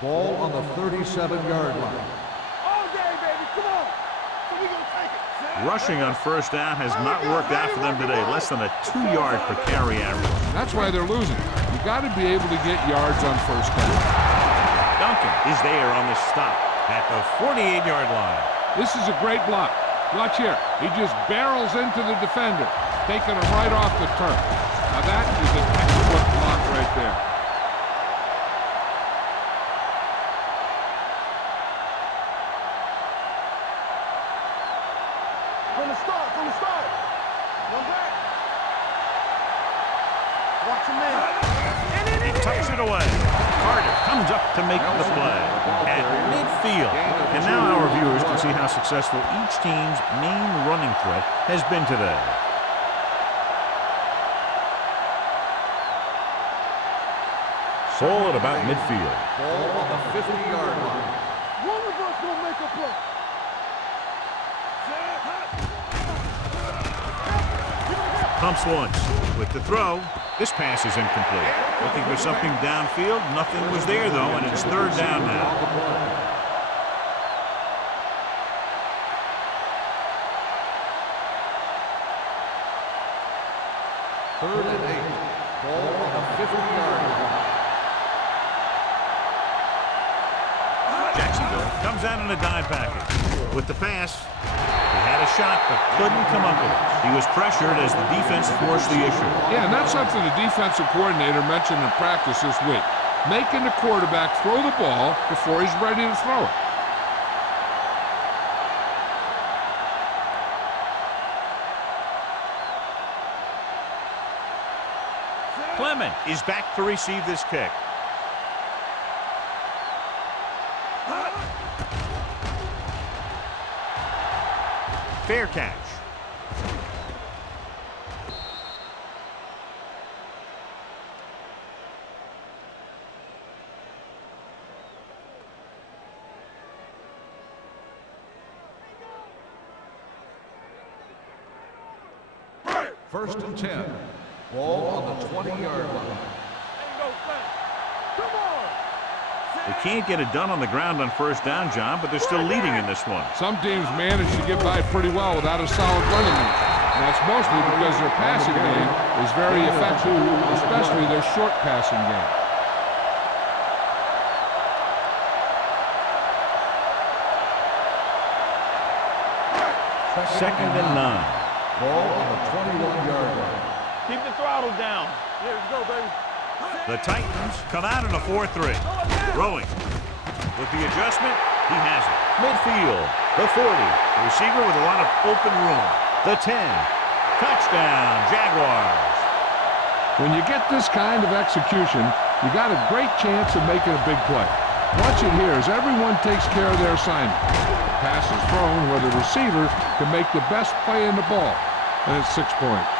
Ball on the 37-yard line. All day, baby. Come on. So we gonna take it. Rushing on 1st down has not worked out for them today. Less than a 2-yard per carry average. That's why they're losing. You got to be able to get yards on 1st down. Duncan is there on the stop at the 48-yard line. This is a great block. Watch here. He just barrels into the defender, taking him right off the turf. Now that is a textbook block right there. From the start. One back. Watch him in. He tucks it away. Carter comes up to make the play at midfield. And now our viewers can see how successful each team's main running threat has been today. Ball at about midfield. Ball on the 50-yard line. One of us will make a play. Pumps once. With the throw, this pass is incomplete. Looking for something downfield. Nothing was there, though, and it's third down now. Third and 8. Ball on the 50-yard line. Jacksonville comes out in a dime package. With the pass, he had a shot but couldn't come up with it. He was pressured as the defense forced the issue. Yeah, and that's something the defensive coordinator mentioned in practice this week. Making the quarterback throw the ball before he's ready to throw it. Clement is back to receive this kick. Fair catch. First and 10. Ball on the 20-yard line. Come on. They can't get it done on the ground on first down, John, but they're still leading in this one. Some teams manage to get by pretty well without a solid running game. And that's mostly because their passing game is very effective, especially their short passing game. Second and 9. Ball on the 21-yard line. Keep the throttle down. Here we go, baby. The Titans come out in a 4-3. Throwing. With the adjustment, he has it. Midfield. The 40. The receiver with a lot of open room. The 10. Touchdown, Jaguars. When you get this kind of execution, you got a great chance of making a big play. Watch it here as everyone takes care of their assignment. The pass is thrown where the receiver can make the best play in the ball, and it's 6 points.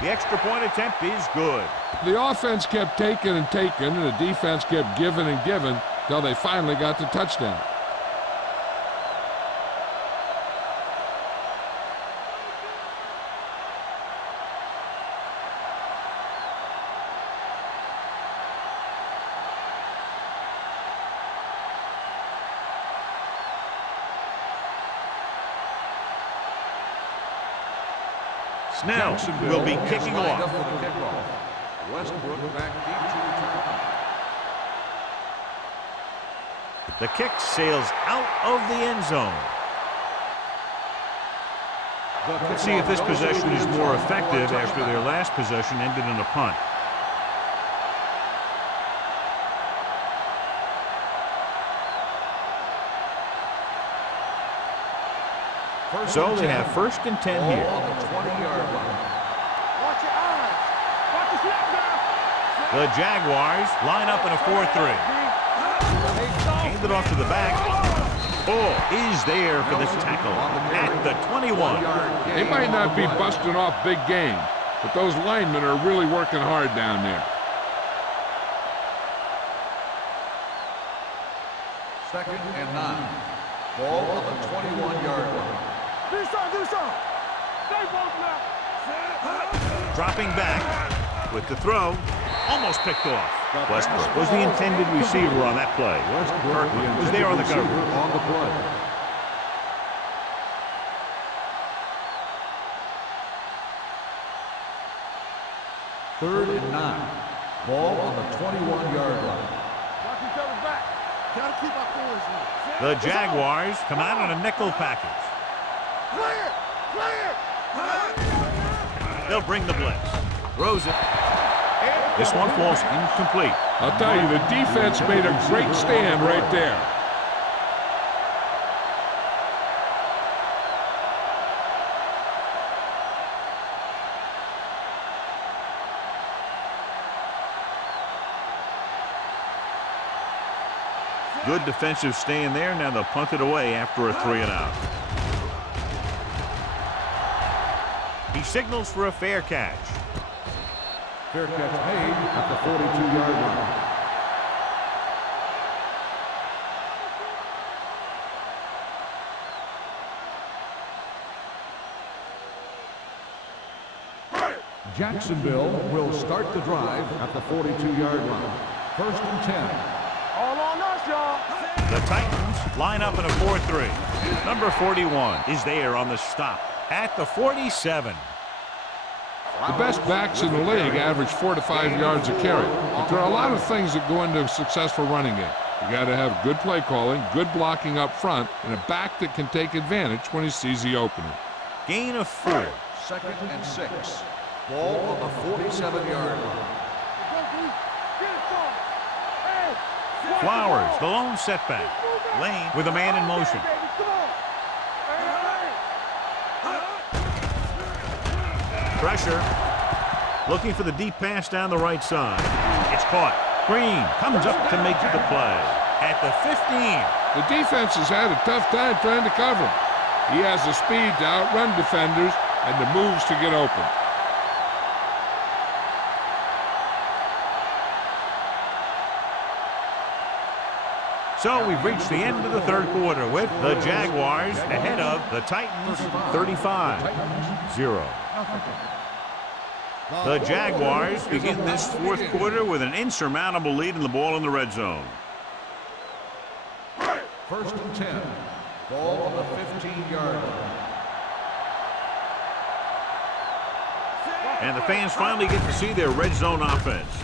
The extra point attempt is good. The offense kept taking and taking, and the defense kept giving and giving till they finally got the touchdown. Snell will be kicking off. Westbrook back deep to return. The kick sails out of the end zone. Let's see if this possession is more effective after their last possession ended in a punt. So they have first and 10 here. On the 20-yard line. Watch your eyes. Watch the snap now. The Jaguars line up in a 4-3. Hand it off to the back. Ball is there for the tackle at the 21. They might not be busting off big game, but those linemen are really working hard down there. Second and 9. Ball on the 21-yard line. Do some. Stay close now. Dropping back with the throw. Almost picked off. Westbrook was the intended receiver on that play. Westbrook was there on the cover. On the play. 3rd and 9. Ball on the 21-yard line. Watch each other's back. Gotta keep our corners in. The Jaguars come out on a nickel package. Clear! Clear! They'll bring the blitz. Throws it. This one falls incomplete. I'll tell you, the defense made a great stand right there. Good defensive stand there. Now they'll punt it away after a 3-and-out. He signals for a fair catch. Fair catch made at the 42-yard line. Jacksonville will start the drive at the 42-yard line. 1st and 10. All on us, y'all. The Titans line up in a 4-3. Number 41 is there on the stop at the 47. The best backs in the league average 4 to 5 yards a carry. But there are a lot of things that go into a successful running game. You got to have good play calling, good blocking up front, and a back that can take advantage when he sees the opening. Gain of 4. 2nd and 6. Ball on the 47-yard line. Flowers, the lone setback. Lane with a man in motion. Pressure. Looking for the deep pass down the right side. It's caught. Green comes up to make the play. At the 15. The defense has had a tough time trying to cover him. He has the speed to outrun defenders and the moves to get open. So we've reached the end of the 3rd quarter with the Jaguars ahead of the Titans 35-0. The Jaguars begin this 4th quarter with an insurmountable lead in the ball in the red zone. 1st and 10. Ball on the 15-yard line. And the fans finally get to see their red zone offense.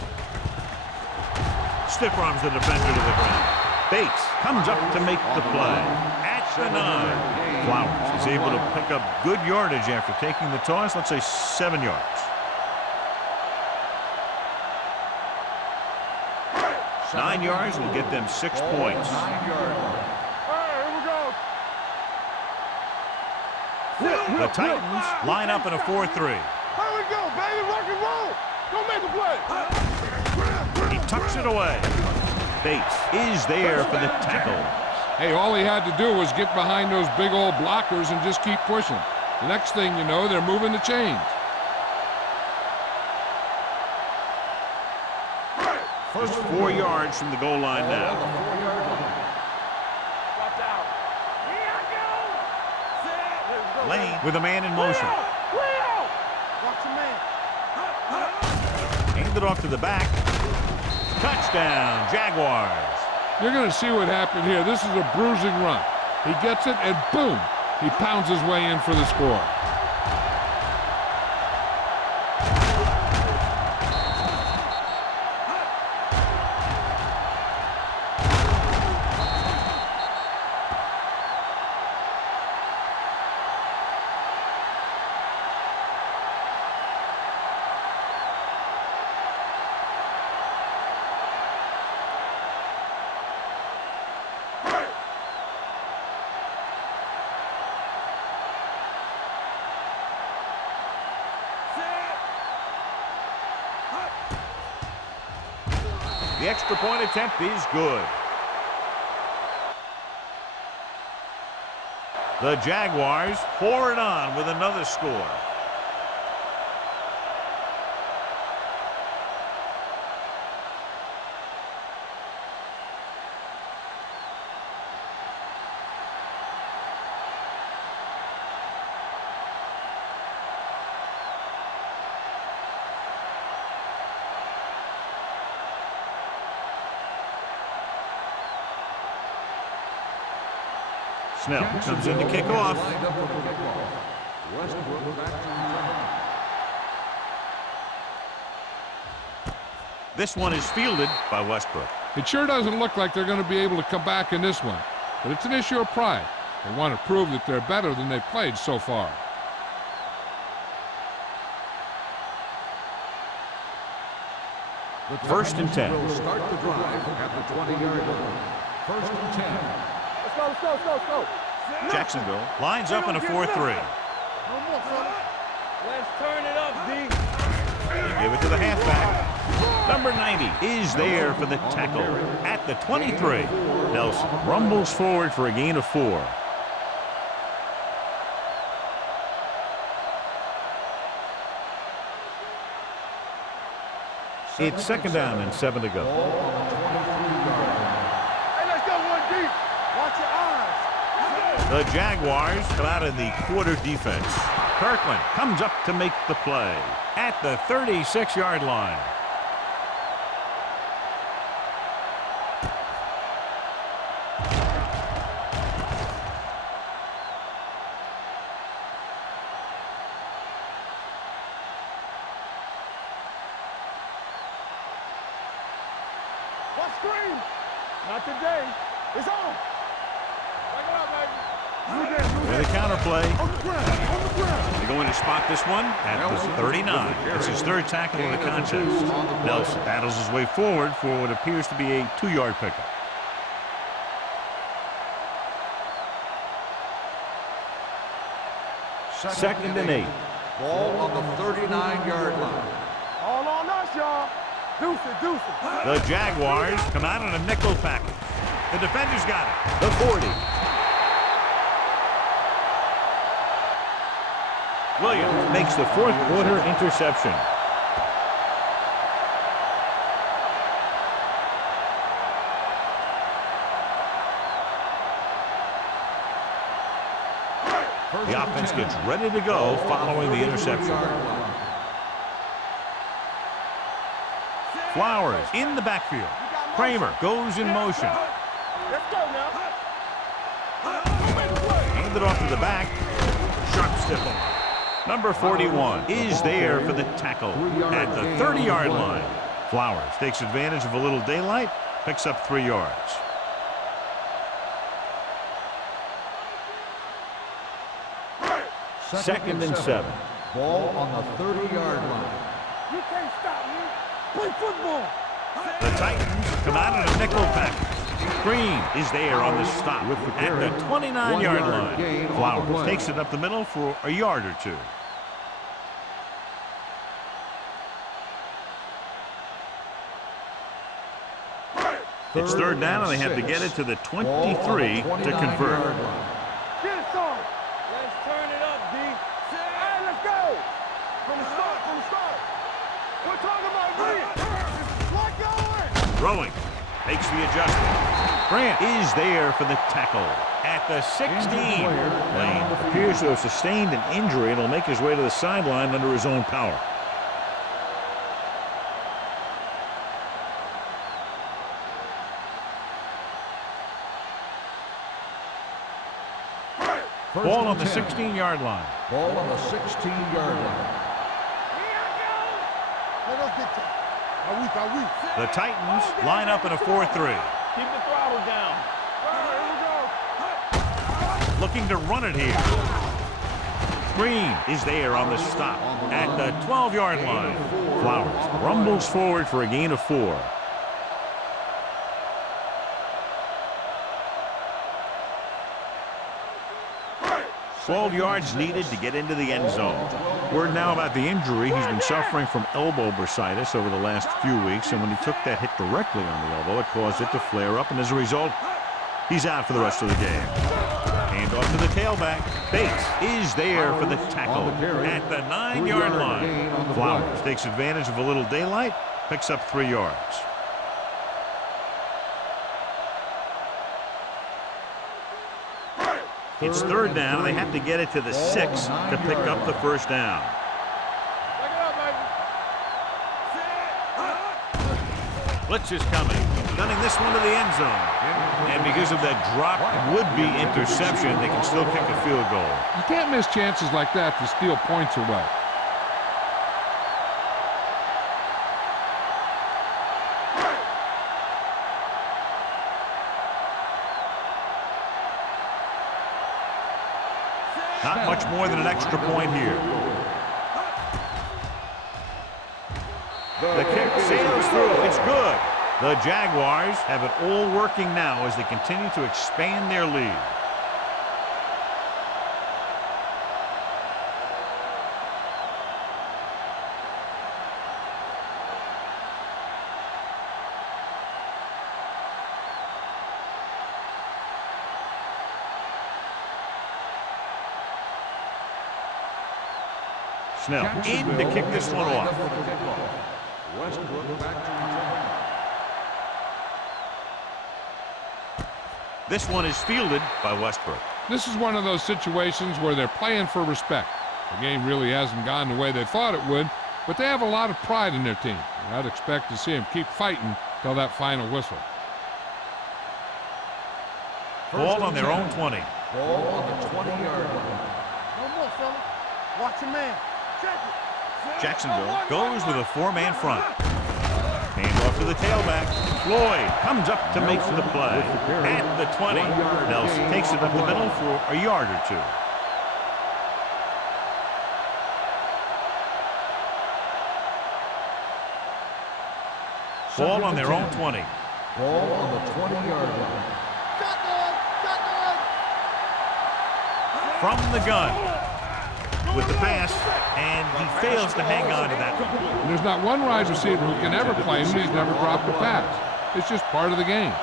Stiff arms the defender to the ground. Bates comes up to make the play. At the 9. Flowers is able to pick up good yardage after taking the toss, let's say 7 yards. 9 yards will get them 6 points. 9-yard line. The Titans line up in a 4-3. Here we go, baby. Rock and roll. Go make a play. He tucks it away. Bates is there for the tackle. Hey, all he had to do was get behind those big old blockers and just keep pushing. The next thing you know, they're moving the chains. First 4 yards from the goal line now. Watch out. Here I go. Lane with a man in motion. Watch your man. Handed off to the back. Touchdown, Jaguars. You're going to see what happened here. This is a bruising run. He gets it, and boom, he pounds his way in for the score. The extra point attempt is good. The Jaguars pour it on with another score. Snell comes in to kick off. This one is fielded by Westbrook. It sure doesn't look like they're going to be able to come back in this one, but it's an issue of pride. They want to prove that they're better than they've played so far. First and 10. Will start the drive at the 20-yard line. First and 10. Let's go, let's go, let's go, let's go. Jacksonville lines up in a 4-3. No more, fella. Let's turn it up, D. They give it to the halfback. Number 90 is there for the tackle at the 23. Nelson rumbles forward for a gain of 4. It's second down and 7 to go. Hey, let's go, 1D. Watch your eyes. The Jaguars come out in the quarter defense. Kirkland comes up to make the play at the 36-yard line. What screen? Not today. It's on. Bring it up, baby. With a counter play. On the ground. On the ground. They're going to spot this one at the 39. It's his third tackle in the contest. Nelson battles his way forward for what appears to be a 2-yard pickup. Second and 8. Ball on the 39-yard line. All on us, y'all. Deuce it, deuce it. The Jaguars come out in a nickel package. The defender's got it. The 40. Williams makes the fourth quarter interception. The offense gets ready to go following the interception. Flowers in the backfield. Kramer goes in motion. Let's go now. Handed off to the back. Sharp stiff arm. Number 41 is there for the tackle at the 30-yard line. Flowers takes advantage of a little daylight, picks up 3 yards. Second and 7. Ball on the 30-yard line. You can't stop me. Play football. The Titans come out in a nickel package. Green is there on the stop at the 29-yard line. Flowers takes it up the middle for a yard or 2. It's third down, and they have to get it to the 23 to convert. Get it, son. Let's turn it up, D. Hey, let's go. From the start, from the start. We're talking about me. What going? Throwing. Makes the adjustment. Grant is there for the tackle at the 16. Lane appears to have sustained an injury and will make his way to the sideline under his own power. Ball on the 16-yard line. Ball on the 16-yard line. Let us get to Are we? The Titans line up in a 4-3. Keep the throttle down. Here we go. Looking to run it here. Green is there on the stop at the 12-yard line. Flowers rumbles forward for a gain of 4. Twelve yards needed to get into the end zone. Word now about the injury. He's been suffering from elbow bursitis over the last few weeks, and when he took that hit directly on the elbow, it caused it to flare up, and as a result, he's out for the rest of the game. Hand off to the tailback. Bates is there for the tackle at the 9-yard line. Flowers takes advantage of a little daylight, picks up 3 yards. It's third down, and they have to get it to the 6 to pick up the first down. Blitz is coming, gunning this one to the end zone. And because of that drop would-be interception, they can still kick a field goal. You can't miss chances like that to steal points away. Not much more than an extra point here. The kick sails through. It's good. The Jaguars have it all working now as they continue to expand their lead. Snell in to kick this one off. Westbrook back to return. This one is fielded by Westbrook. This is one of those situations where they're playing for respect. The game really hasn't gone the way they thought it would, but they have a lot of pride in their team. And I'd expect to see them keep fighting till that final whistle. Ball on their own 20. Ball on the 20-yard line. No more, fella. Watch your man. Check it. Jacksonville goes with a four-man front. Hand off to the tailback. Floyd comes up to make the play. At the 20. Nelson takes it up the middle for a yard or two. Ball on their own 20. Ball on the 20-yard line. From the gun. With the pass, and he fails to hang on to that one. And there's not one wide receiver who can ever claim he's never dropped a pass. It's just part of the game.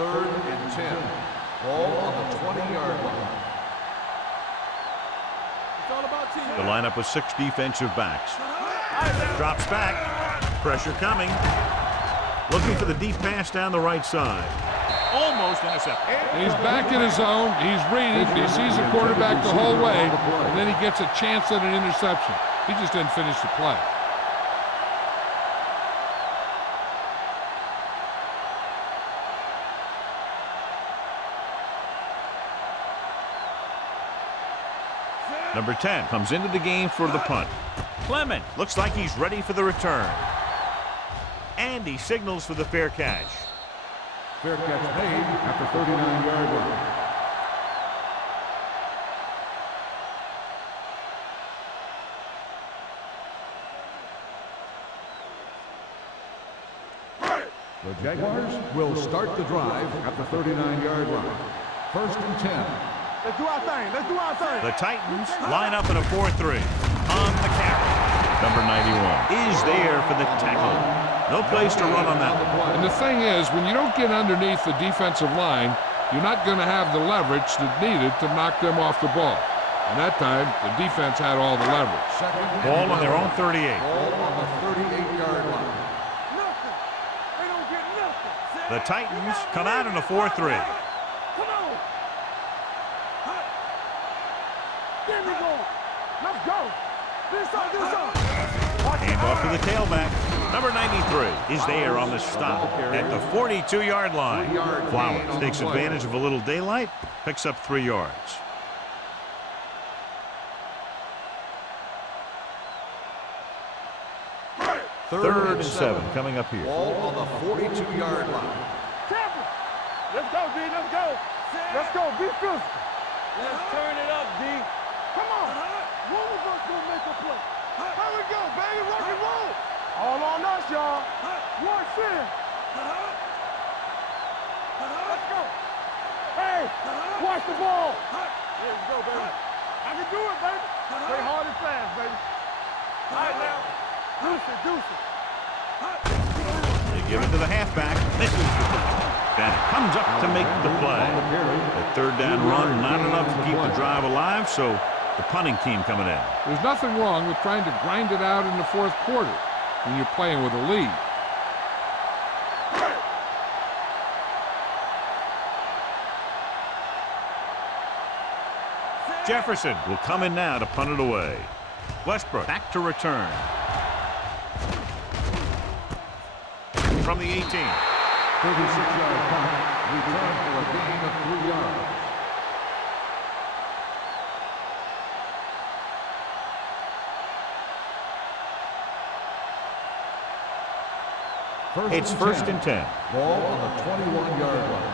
Third and 10. Ball on the 20-yard line. It's all about team. The lineup of 6 defensive backs. Drops back. Pressure coming. Looking for the deep pass down the right side. Almost intercepted. He's back in his zone. He's reading. He sees the quarterback the whole way, and then he gets a chance at an interception. He just didn't finish the play. Number 10 comes into the game for the punt. Clement looks like he's ready for the return. And he signals for the fair catch. Fair catch made at the 39-yard line. The Jaguars will start the drive at the 39-yard line. First and 10. Let's do our thing. Let's do our thing. The Titans line up in a 4-3. On the carry. Number 91 is there for the tackle. No place to run on that one. And the thing is, when you don't get underneath the defensive line, you're not going to have the leverage that's needed to knock them off the ball. And that time, the defense had all the leverage. Ball on their own 38. Ball on the 38-yard line. Nothing. They don't get nothing. The Titans come out in a 4-3. Come on. There we go. Let's go. This side, this side. Hand off to the tailback. Number 93 is there on the stop at the 42-yard line. Flowers takes advantage of a little daylight, picks up 3 yards. Third and 7 coming up here. Ball on the 42-yard line. Careful. Let's go, D. Let's go. Let's go. Be physical. Let's turn it up, D. Come on. One of us gonna make a play. Here we go, baby. Rock and roll. All on us, y'all. One sin. Let's go. Hey, watch the ball. There we go, baby. I can do it, baby. Play hard and fast, baby. All right, now. Deuce it, deuce it. They give it to the halfback. Misses the tackle. Bennett comes up to make the play. The third down run, not enough to keep the drive alive, so the punting team coming in. There's nothing wrong with trying to grind it out in the fourth quarter when you're playing with a lead. Jefferson will come in now to punt it away. Westbrook back to return. From the 18. 36-yard punt. Return for a gain of 3 yards. It's first and 10. Ball on the 21-yard line.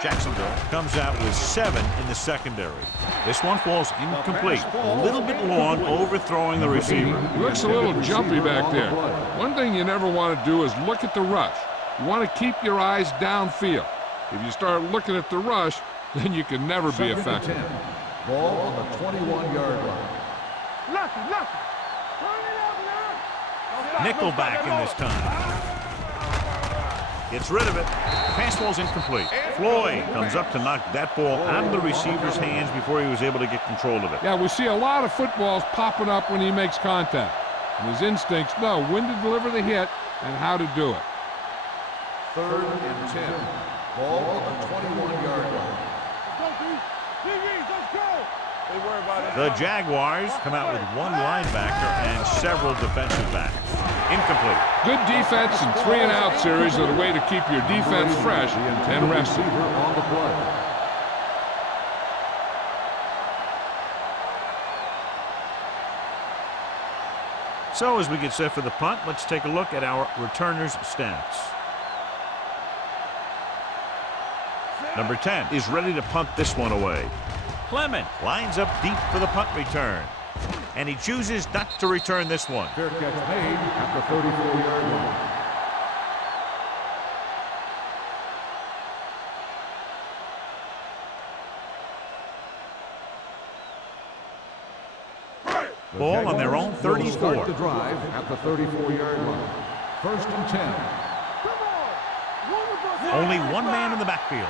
Jacksonville comes out with 7 in the secondary. This one falls incomplete. A little bit long, overthrowing the receiver. He looks a little jumpy back there. One thing you never want to do is look at the rush. You want to keep your eyes downfield. If you start looking at the rush, then you can never be effective. Ball on the 21-yard line. Nickelback in this time. Gets rid of it. Pass ball's incomplete. Floyd comes up to knock that ball out of the receiver's hands before he was able to get control of it. Yeah, we see a lot of footballs popping up when he makes contact. And his instincts know when to deliver the hit and how to do it. 3rd and 10. Ball on the 21-yard line. The Jaguars come out with 1 linebacker and several defensive backs. Incomplete. Good defense and 3-and-out series are the way to keep your defense fresh and rested. On the play. So as we get set for the punt, let's take a look at our returners' stats. Number 10 is ready to punt this one away. Clement lines up deep for the punt return. And he chooses not to return this one. Fair catch made at the 34-yard line. Ball on their own 34. Start the drive at the 34-yard line. 1st and 10. Only one man in the backfield.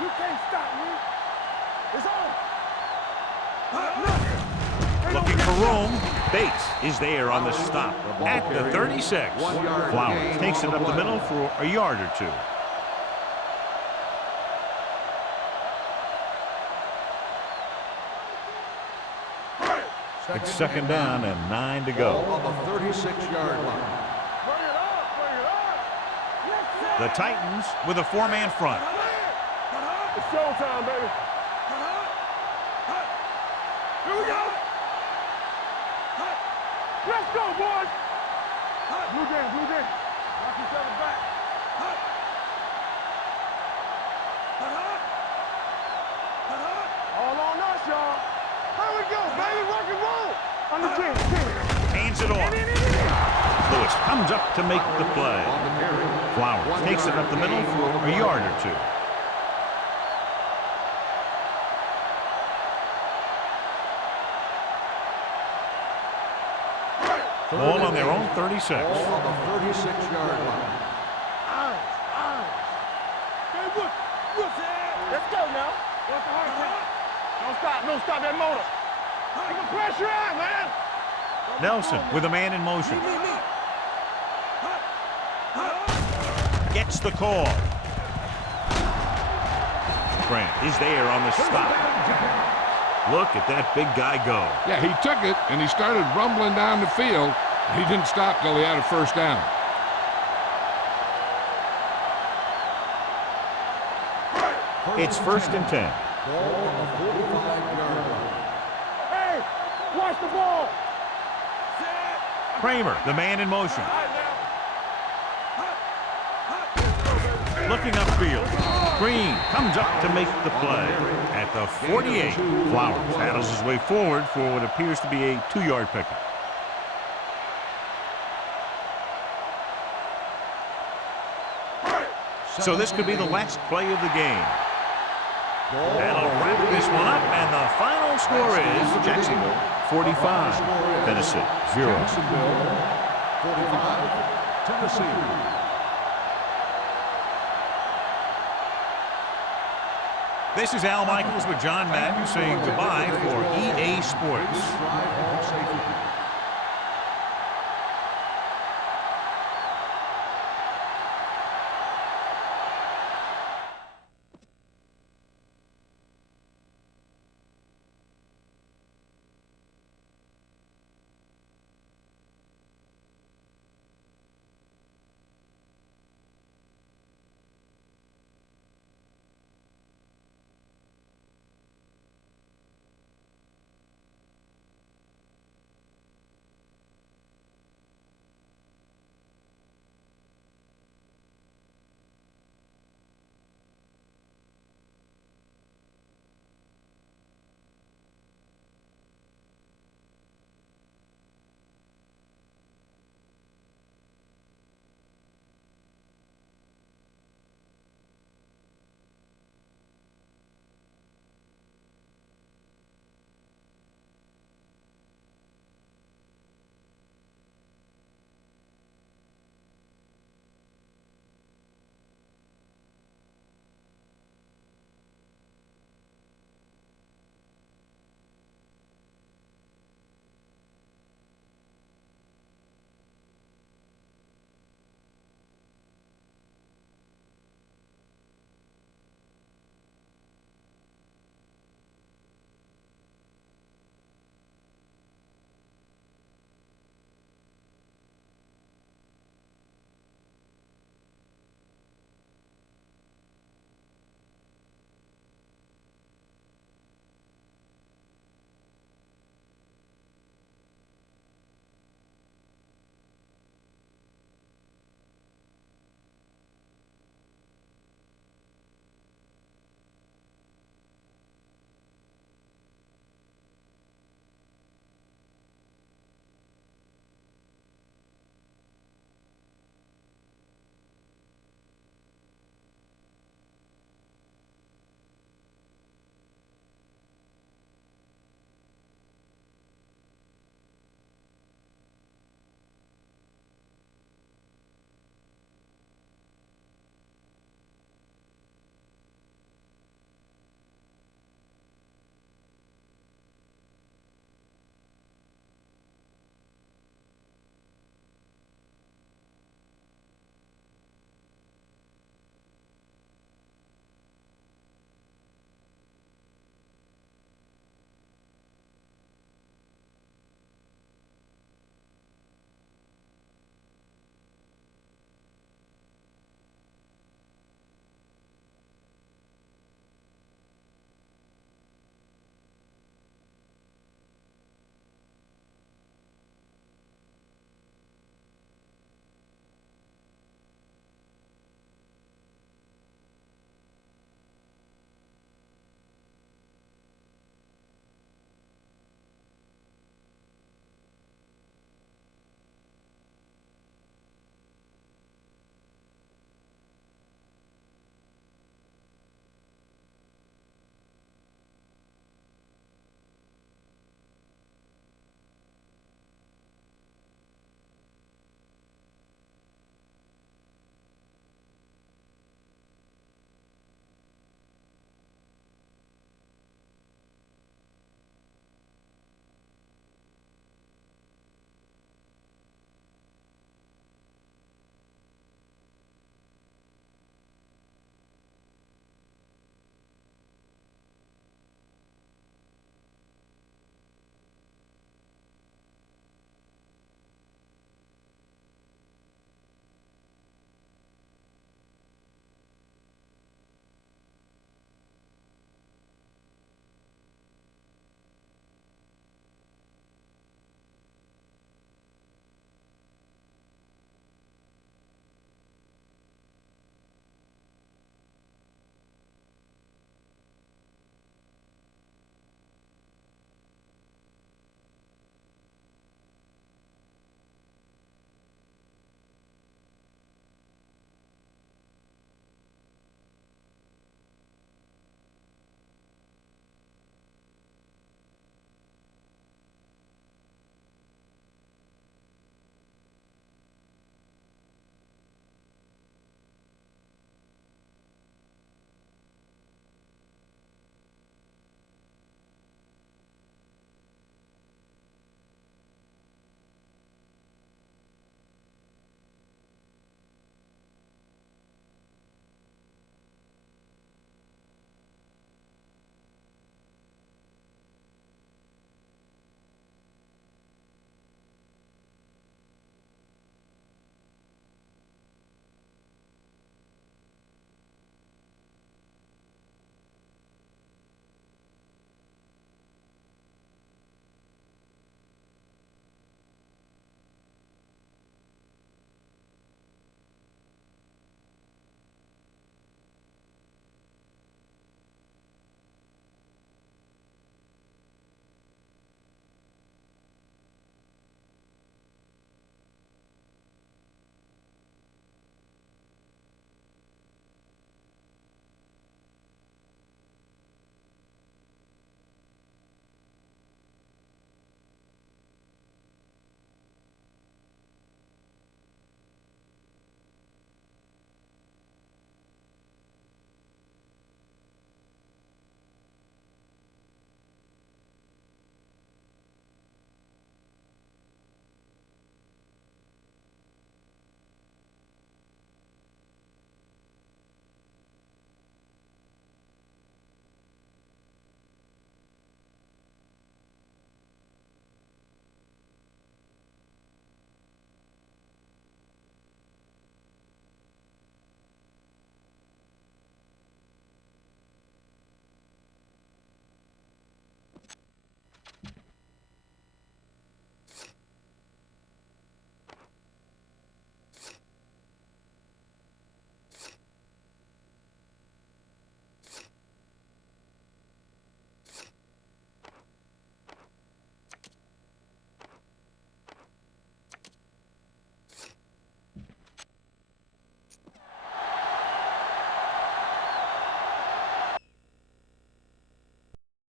You can't stop me. It's on. Looking for room. Bates is there on the stop at the 36. Flowers takes it up the middle for a yard or 2. It's 2nd down and 9 to go. On the 36-yard line. The Titans with a 4-man front. It's showtime, baby. Here we go. Let's go, boys. Blue game, blue game. Knock each other back. All on us, y'all. Here we go, baby. Rock and roll. On the 10. Hands it off. Lewis comes up to make the play. Flowers takes it up the middle for a yard or 2. Ball on their own 36. Ball on the 36-yard line. Let's go now. Don't stop that motor. Take the pressure out, man. Nelson with a man in motion. Gets the call. Grant is there on the stop. Look at that big guy go. Yeah, he took it, and he started rumbling down the field. He didn't stop till he had a 1st down. It's 1st and 10. Ball on the 45-yard line. Hey, watch the ball. Kramer, the man in motion. Looking upfield. Green comes up to make the play. At the 48, Flowers battles his way forward for what appears to be a 2-yard pickup. So this could be the last play of the game. That'll wrap this one up, and the final score is Jacksonville 45, Tennessee 0. Jacksonville 45, Tennessee. This is Al Michaels with John Madden saying goodbye for EA Sports. Drive home safely.